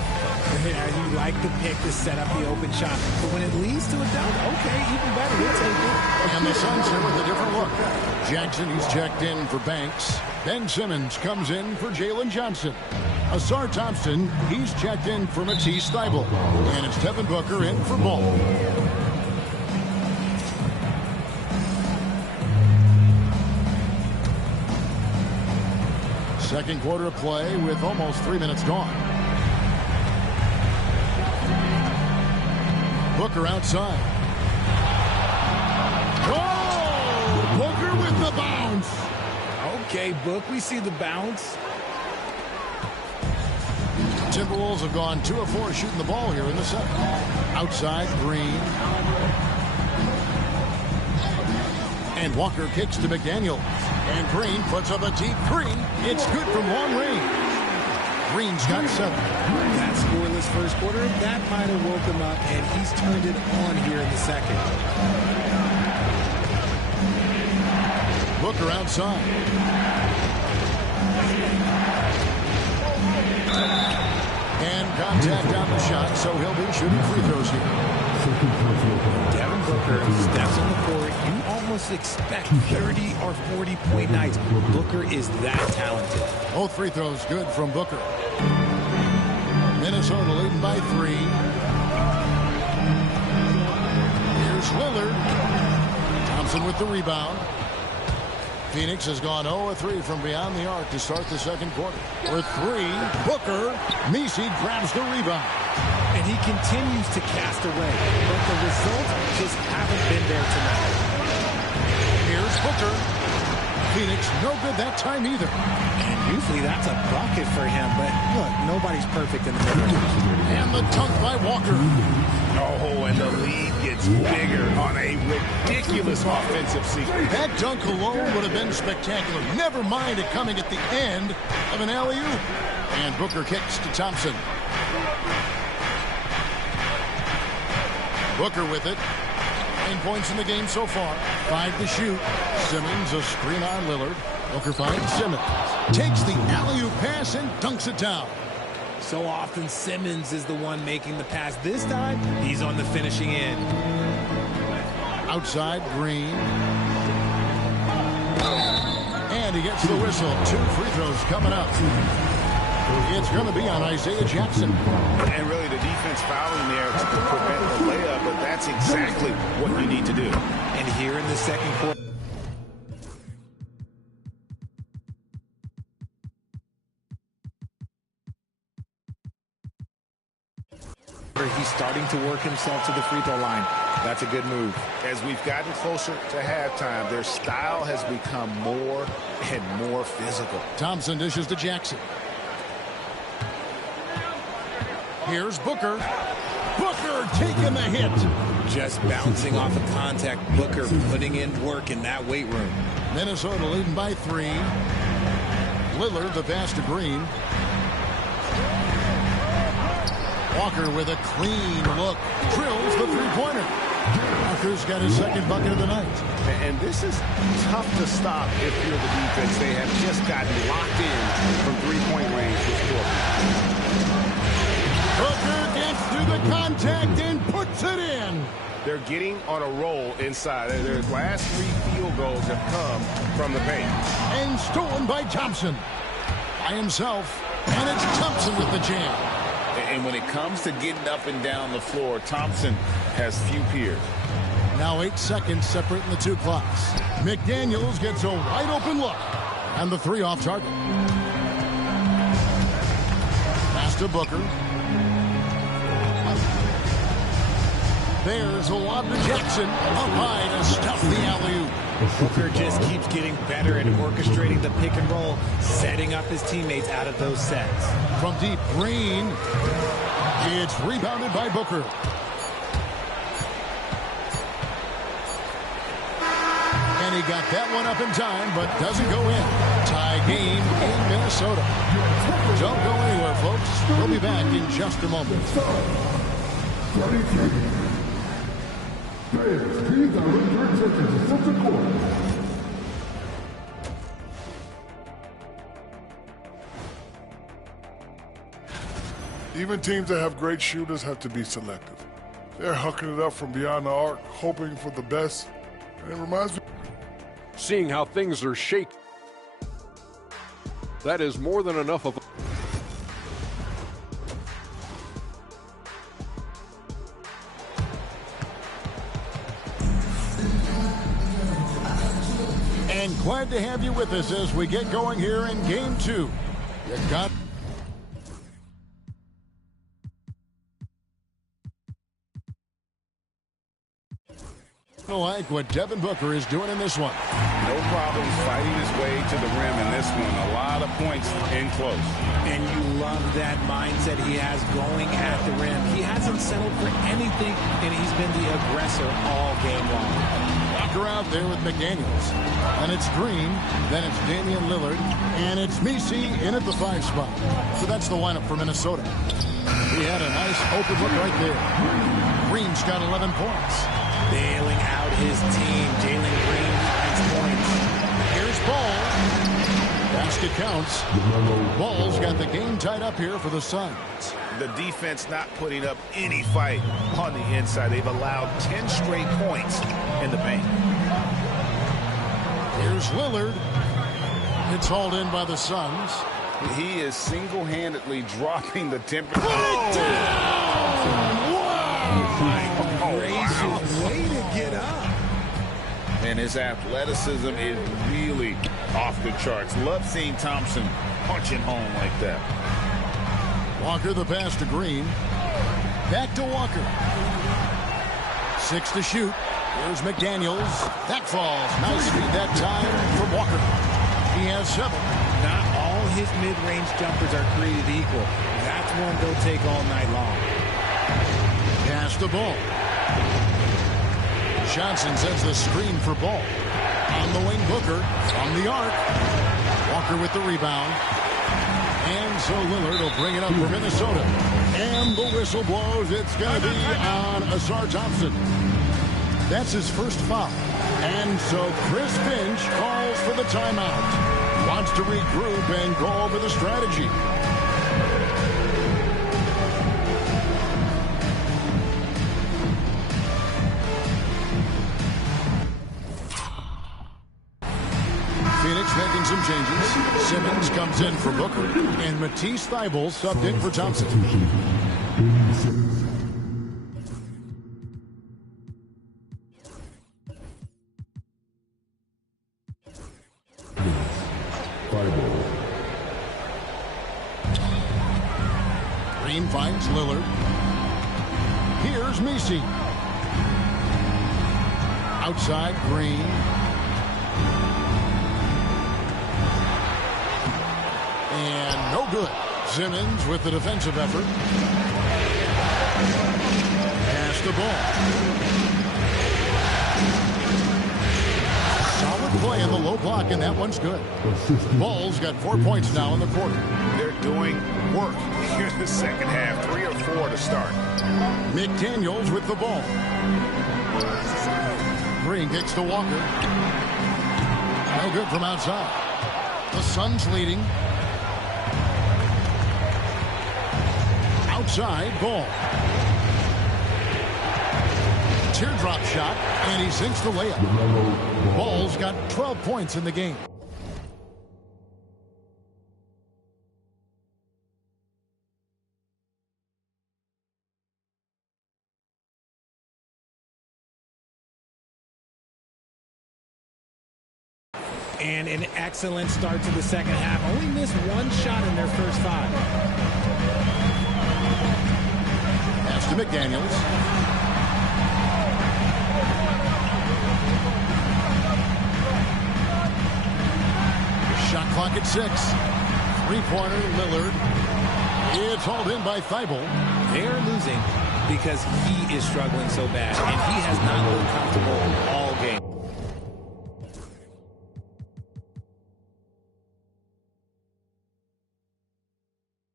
Yeah, you like the pick to set up the open shot. But when it leads to a dunk, okay, even better. We'll take it. And the Suns here with a different look. Jackson, he's checked in for Banks. Ben Simmons comes in for Jalen Johnson. Asar Thompson, he's checked in for Matisse Thybulle. And it's Devin Booker in for Ball. Second quarter of play with almost 3 minutes gone. Booker outside. Oh! Booker with the bounce. Okay, Book, we see the bounce. Timberwolves have gone 2 of 4 shooting the ball here in the second. Outside, Green. And Walker kicks to McDaniel. And Green puts up a deep three. It's good from long range. Green's got 7. That scoreless first quarter, that might have woke him up, and he's turned it on here in the second. Booker outside. And contact on the shot, so he'll be shooting free throws here. Devin Booker steps on the court. You almost expect 30 or 40-point nights. Booker is that talented. Both free throws good from Booker. Minnesota leading by 3. Here's Lillard. Thompson with the rebound. Phoenix has gone 0-3 from beyond the arc to start the second quarter. With 3, Booker. Messi grabs the rebound. And he continues to cast away, but the results just haven't been there tonight. Here's Booker. Phoenix no good that time either. And usually that's a bucket for him, but look, nobody's perfect in the middle. And the dunk by Walker. Oh, and the lead gets bigger on a ridiculous offensive sequence. That dunk alone would have been spectacular. Never mind it coming at the end of an alley-oop. And Booker kicks to Thompson. Booker with it. 9 points in the game so far. 5 to shoot. Simmons a screen on Lillard. Booker finds Simmons. Takes the alley-oop pass and dunks it down. So often Simmons is the one making the pass. This time, he's on the finishing end. Outside, Green. And he gets the whistle. 2 free throws coming up. It's going to be on Isaiah Jackson. And really the defense fouling there to prevent the layup, but that's exactly what you need to do. And here in the second quarter, he's starting to work himself to the free throw line. That's a good move. As we've gotten closer to halftime, their style has become more and more physical. Thompson dishes to Jackson. Here's Booker. Booker taking the hit. Just bouncing off of contact. Booker putting in work in that weight room. Minnesota leading by 3. Lillard the pass to Green. Walker with a clean look. Drills the three-pointer. Walker's got his second bucket of the night. And this is tough to stop if you're the defense. They have just gotten locked in from three-point range this quarter. Booker gets through the contact and puts it in. They're getting on a roll inside. Their last 3 field goals have come from the paint. And stolen by Thompson. By himself. And it's Thompson with the jam. And when it comes to getting up and down the floor, Thompson has few peers. Now 8 seconds separating the 2 clocks. McDaniels gets a wide open look. And the 3 off target. Pass to Booker. There's a lob to Jackson. Up high to stuff the alley-oop. Booker just keeps getting better at orchestrating the pick and roll, setting up his teammates out of those sets. From deep, Green. It's rebounded by Booker. And he got that one up in time, but doesn't go in. Tie game in Minnesota. Don't go anywhere, folks. We'll be back in just a moment. Please, I look your attention to center court. Even teams that have great shooters have to be selective. They're hucking it up from beyond the arc, hoping for the best. And it reminds me. Seeing how things are shaking, that is more than enough of. And glad Glad to have you with us as we get going here in Game 2. You got like what Devin Booker is doing in this one. No problems fighting his way to the rim in this one. A lot of points in close. And you love that mindset he has going at the rim. He hasn't settled for anything, and he's been the aggressor all game long. Walker out there with McDaniels. And it's Green, then it's Damian Lillard, and it's Messi in at the 5 spot. So that's the lineup for Minnesota. He had a nice open look right there. Green's got 11 points. Bailing out his team. Jalen Green finds points. Here's Ball. Basket counts. Ball's got the game tied up here for the Suns. The defense not putting up any fight on the inside. They've allowed 10 straight points in the paint. Here's Lillard. It's hauled in by the Suns. He is single-handedly dropping the temperature. Put it down! Gracious, way to get up. And his athleticism is really off the charts. Love seeing Thompson punching home like that. Walker the pass to Green. Back to Walker. 6 to shoot. Here's McDaniels. That falls. Nice feed that time from Walker. He has 7. Not all his mid-range jumpers are created equal. That's one they'll take all night long. Pass the Ball. Johnson sets the screen for Ball. On the wing, Booker from the arc. Walker with the rebound. And so Lillard will bring it up for Minnesota. And the whistle blows. It's going to be on Asar Thompson. That's his first foul. And so Chris Finch calls for the timeout. Wants to regroup and go over the strategy. Phoenix making some changes. Simmons comes in for Booker. And Matisse Thybulle subbed in for Thompson. Green finds Lillard. Here's Messi. Outside, Green. And no good. Simmons with the defensive effort. Pass the ball. Solid play in the low block, and that one's good. Ball's got 4 points now in the quarter. They're doing work here in the second half. 3 or 4 to start. McDaniels with the ball. Green kicks to Walker. No good from outside. The Suns leading. Outside, Ball. Teardrop shot, and he sinks the layup. Ball's got 12 points in the game. And an excellent start to the second half. Only missed 1 shot in their first 5. Pass to McDaniels. Shot clock at 6. 3-pointer, Lillard. It's hauled in by Thybulle. They're losing because he is struggling so bad, and he has not looked comfortable all game.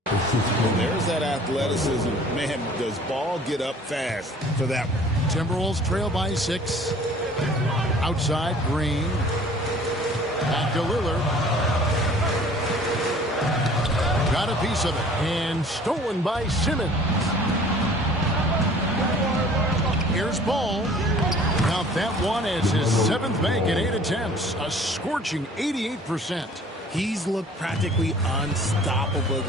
And there's that athleticism. Man, does Ball get up fast for that one. Timberwolves trail by 6. Outside, Green. Back to Lillard. Got a piece of it. And stolen by Simmons. Here's Ball. Now that one is his 7th bank in 8 attempts. A scorching 88%. He's looked practically unstoppable.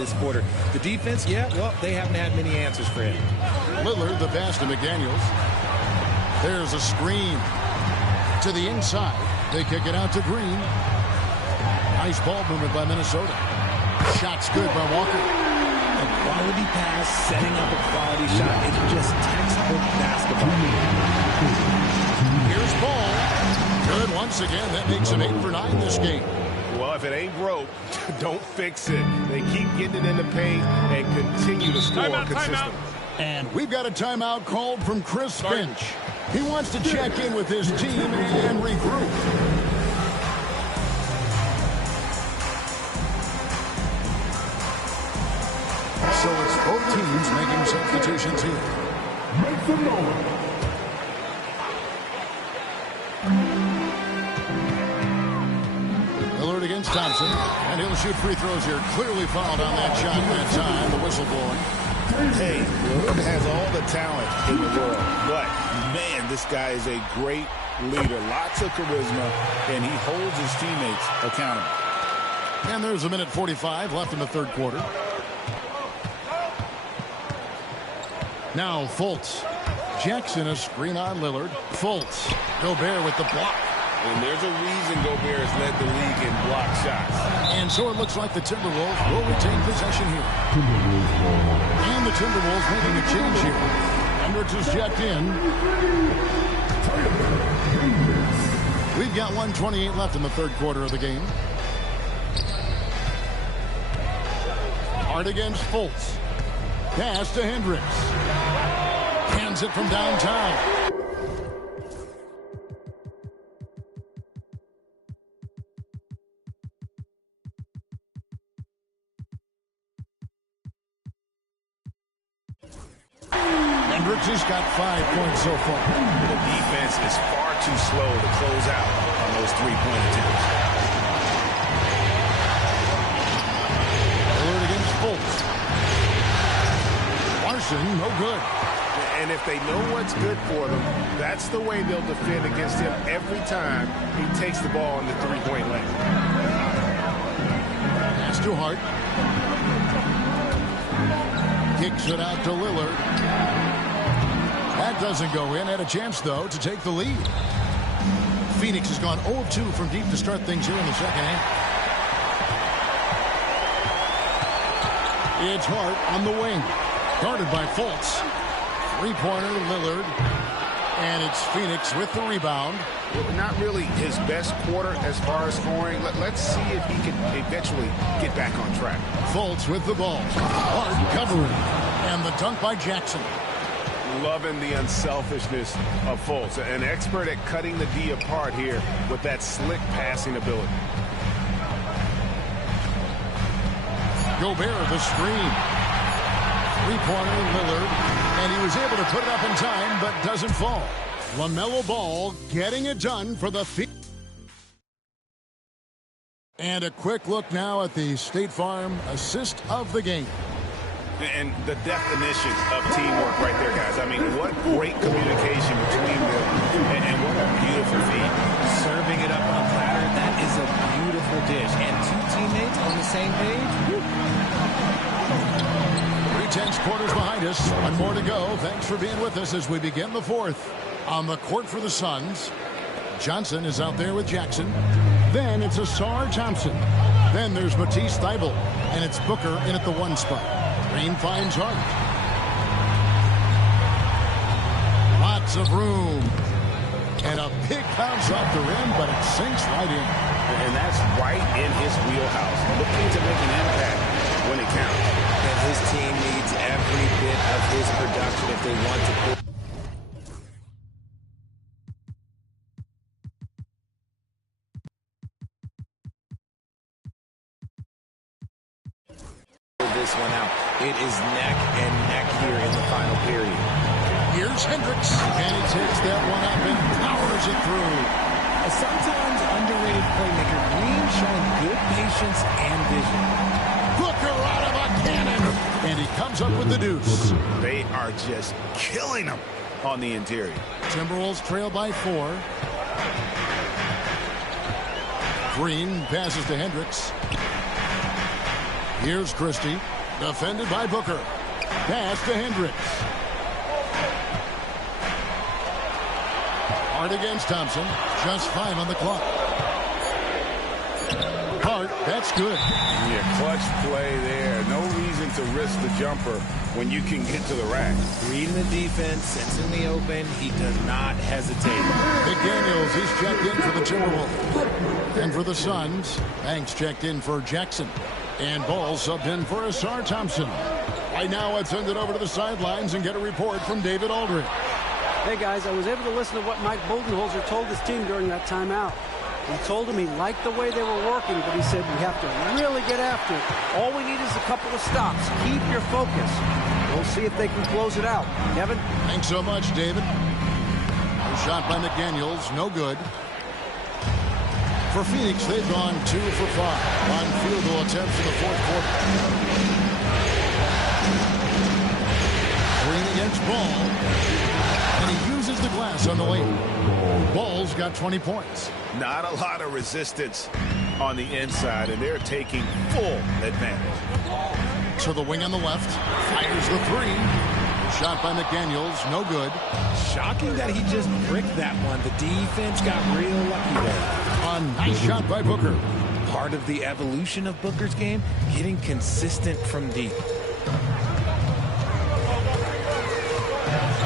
this quarter. The defense, yeah, well, they haven't had many answers for him. Lillard, the pass to McDaniels. There's a screen to the inside. They kick it out to Green. Nice ball movement by Minnesota. Shot's good by Walker. A quality pass, setting up a quality shot. It's just textbook basketball. Here's Ball. Good once again. That makes him 8 for 9 this game. Well, if it ain't broke, don't fix it. They keep getting it in the paint and continue to score consistently. And we've got a timeout called from Chris Finch. He wants to check in with his team and regroup. So it's both teams making substitutions here. Make some noise. Lillard against Thompson, and he'll shoot free throws here. Clearly fouled on that shot that time. The whistle blowing. Hey, Lillard has all the talent in the world, but man, this guy is a great leader. Lots of charisma, and he holds his teammates accountable. And there's 1:45 left in the third quarter. Now Fultz. Jackson a screen on Lillard. Fultz. Gobert with the block. And there's a reason Gobert has led the league in block shots. And so it looks like the Timberwolves will retain possession here. And the Timberwolves making a change here. Hendricks is checked in. We've got 1:28 left in the third quarter of the game. Hard against Fultz. Pass to Hendricks. Hands it from downtown. Hendricks has got 5 points so far. The defense is far too slow to close out on those three-point attempts. Lillard against Fultz. Larson, no good. And if they know what's good for them, that's the way they'll defend against him every time he takes the ball in the three-point lane. Pass to Hart. Kicks it out to Lillard. That doesn't go in. Had a chance, though, to take the lead. Phoenix has gone 0-2 from deep to start things here in the second half. It's Hart on the wing. Guarded by Fultz. Three-pointer, Lillard. And it's Phoenix with the rebound. Well, not really his best quarter as far as scoring. Let's see if he can eventually get back on track. Fultz with the ball. Hart covering. And the dunk by Jackson. Loving the unselfishness of Fultz. An expert at cutting the D apart here with that slick passing ability. Gobert the screen. Three-pointer, Lillard. And he was able to put it up in time, but doesn't fall. LaMelo Ball getting it done for the Phoenix. And a quick look now at the State Farm assist of the game. And the definition of teamwork right there, guys. I mean, what great communication between them, and what a beautiful feed. Serving it up on a platter, that is a beautiful dish. And two teammates on the same page. 3/10 quarters behind us. One more to go. Thanks for being with us as we begin the fourth. On the court for the Suns, Johnson is out there with Jackson. Then it's Ausar Thompson. Then there's Matisse Thybulle. And it's Booker in at the 1 spot. Green finds Hart. Lots of room. And a big bounce off the rim, but it sinks right in. And that's right in his wheelhouse. Looking to make an impact when it counts. And his team needs every bit of his production if they want to pull. This one out. It is neck and neck here in the final period. Here's Hendricks, and he takes that one up and powers it through. A sometimes underrated playmaker, Green showing good patience and vision. Booker out of a cannon, and he comes up with the deuce. They are just killing him on the interior. Timberwolves trail by 4. Green passes to Hendricks. Here's Christie, defended by Booker. Pass to Hendricks. Hart against Thompson. Just 5 on the clock. Hart, that's good. Yeah, clutch play there. No reason to risk the jumper when you can get to the rack. Reading the defense, sensing the open, he does not hesitate. McDaniels, he's checked in for the Timberwolves. And for the Suns, Banks checked in for Jackson. And Ball subbed in for Asar Thompson. Right now, let's send it over to the sidelines and get a report from David Aldridge. Hey, guys, I was able to listen to what Mike Budenholzer told his team during that timeout. He told him he liked the way they were working, but he said we have to really get after it. All we need is a couple of stops. Keep your focus. We'll see if they can close it out. Kevin? Thanks so much, David. A shot by McDaniels, no good. For Phoenix, they've gone 2 for 5 on field goal attempts in the fourth quarter. Green against Ball. And he uses the glass on the lane. Ball's got 20 points. Not a lot of resistance on the inside, and they're taking full advantage. To the wing on the left. Fires the 3. Shot by McDaniels, no good. Shocking that he just bricked that one. The defense got real lucky there. A nice shot by Booker. Part of the evolution of Booker's game, getting consistent from deep.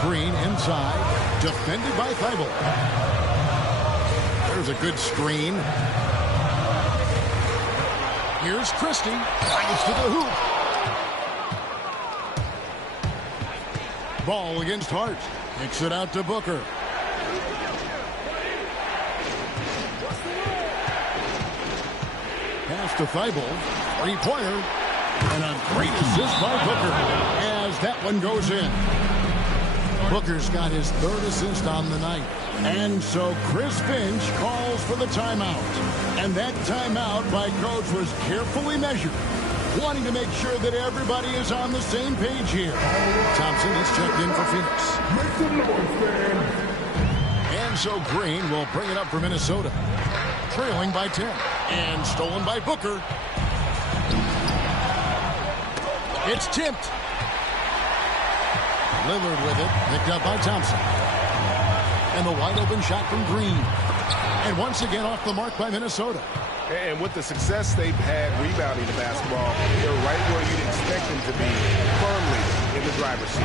Green inside, defended by Thibault. There's a good screen. Here's Christie, flies to the hoop. Ball against Hart. Kicks it out to Booker. Pass to Thibault. 3-pointer. And a great assist by Booker as that one goes in. Booker's got his 3rd assist on the night. And so Chris Finch calls for the timeout. And that timeout by Coach was carefully measured, wanting to make sure that everybody is on the same page here. Thompson is checked in for Phoenix. Make some noise, man. And so Green will bring it up for Minnesota. Trailing by 10. And stolen by Booker. It's tipped. Lillard with it, picked up by Thompson. And the wide open shot from Green. And once again off the mark by Minnesota. And with the success they've had rebounding the basketball, they're right where you'd expect them to be, firmly in the driver's seat.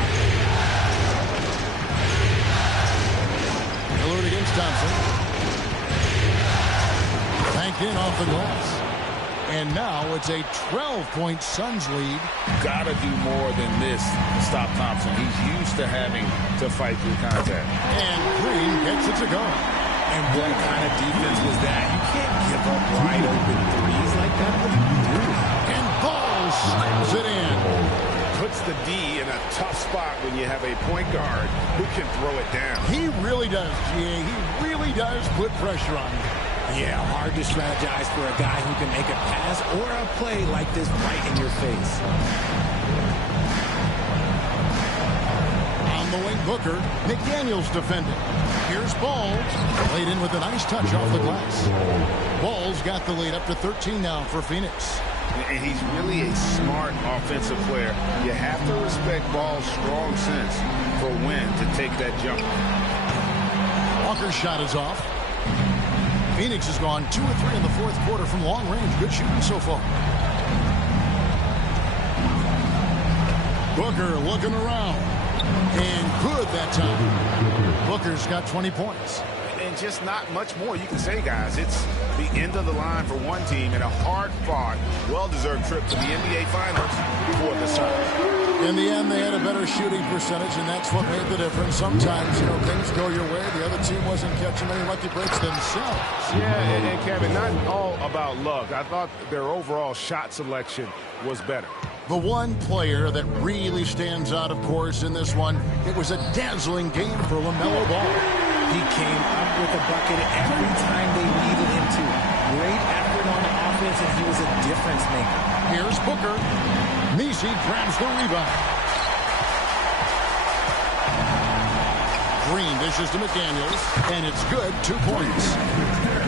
Lillard against Thompson. Banked in off the glass. And now it's a 12-point Suns lead. Gotta do more than this to stop Thompson. He's used to having to fight through contact. And Green gets it to go. And what kind of defense was that? You can't give up wide open threes like that. What do you do? And Ball slams it in. Puts the D in a tough spot when you have a point guard who can throw it down. He really does, G.A. He really does put pressure on him. Yeah, hard to strategize for a guy who can make a pass or a play like this right in your face. On the wing, Booker. McDaniels defended. Here's Ball. Laid in with a nice touch off the glass. Ball's got the lead up to 13 now for Phoenix. And he's really a smart offensive player. You have to respect Ball's strong sense for when to take that jump. Walker's shot is off. Phoenix has gone 2 of 3 in the fourth quarter from long range. Good shooting so far. Booker looking around. And good that time. Booker's got 20 points. And just not much more you can say, guys. It's the end of the line for one team and a hard-fought, well-deserved trip to the NBA Finals for the Suns. In the end, they had a better shooting percentage, and that's what made the difference. Sometimes, things go your way. The other team wasn't catching any lucky breaks themselves. Yeah, and Kevin, not all about luck. I thought their overall shot selection was better. The one player that really stands out, of course, in this one, it was a dazzling game for LaMelo Ball. He came up with a bucket every time they needed him to. Great effort on offense, and he was a difference maker. Here's Booker. Messi grabs the rebound. Green dishes to McDaniels, and it's good, 2 points.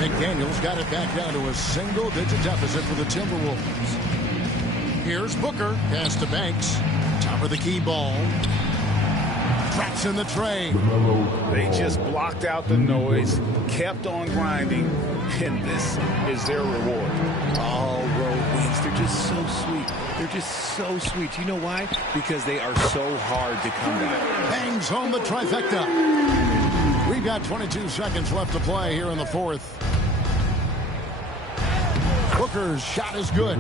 McDaniels got it back down to a single-digit deficit for the Timberwolves. Here's Booker. Pass to Banks. Top of the key ball. Tracks in the tray. They just blocked out the noise, kept on grinding, and this is their reward. All road wins. They're just so sweet. They're just so sweet. You know why? Because they are so hard to come by. Bangs home the trifecta. We've got 22 seconds left to play here in the fourth. Booker's shot is good.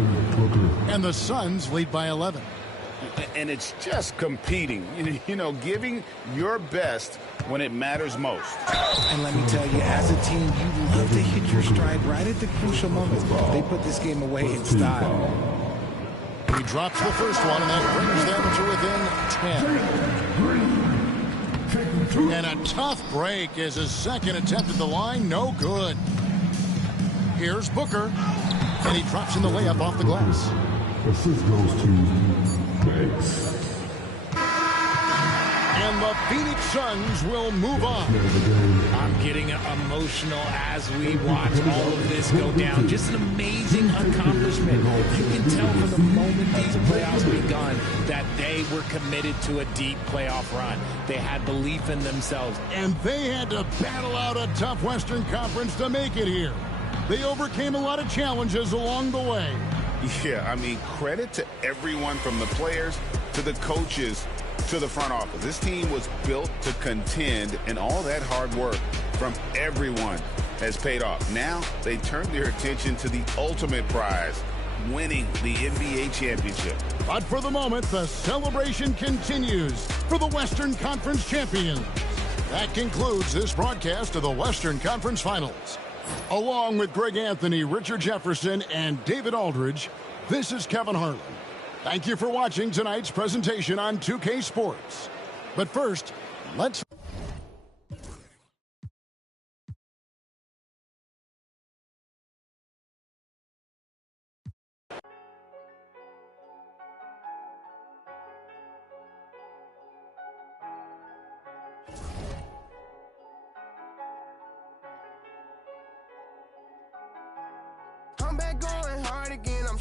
And the Suns lead by 11. And it's just competing, you know, giving your best when it matters most. And let me tell you, as a team, you love to hit your stride right at the crucial moments. They put this game away in style. He drops the first one, and that brings them to within 10. And a tough break as his second attempt at the line, no good. Here's Booker, and he drops in the layup off the glass. Assist goes to Banks. And the Phoenix Suns will move on. I'm getting emotional as we watch all of this go down. Just an amazing accomplishment. You can tell from the moment these playoffs begun that they were committed to a deep playoff run. They had belief in themselves. And they had to battle out a tough Western Conference to make it here. They overcame a lot of challenges along the way. Yeah, I mean, credit to everyone from the players to the coaches to the front office. This team was built to contend, and all that hard work from everyone has paid off. Now they turn their attention to the ultimate prize, winning the NBA championship. But for the moment, the celebration continues for the Western Conference champions. That concludes this broadcast of the Western Conference Finals. Along with Greg Anthony, Richard Jefferson, and David Aldridge, this is Kevin Harlan. Thank you for watching tonight's presentation on 2K Sports. But first, let's... I'm back going hard again. I'm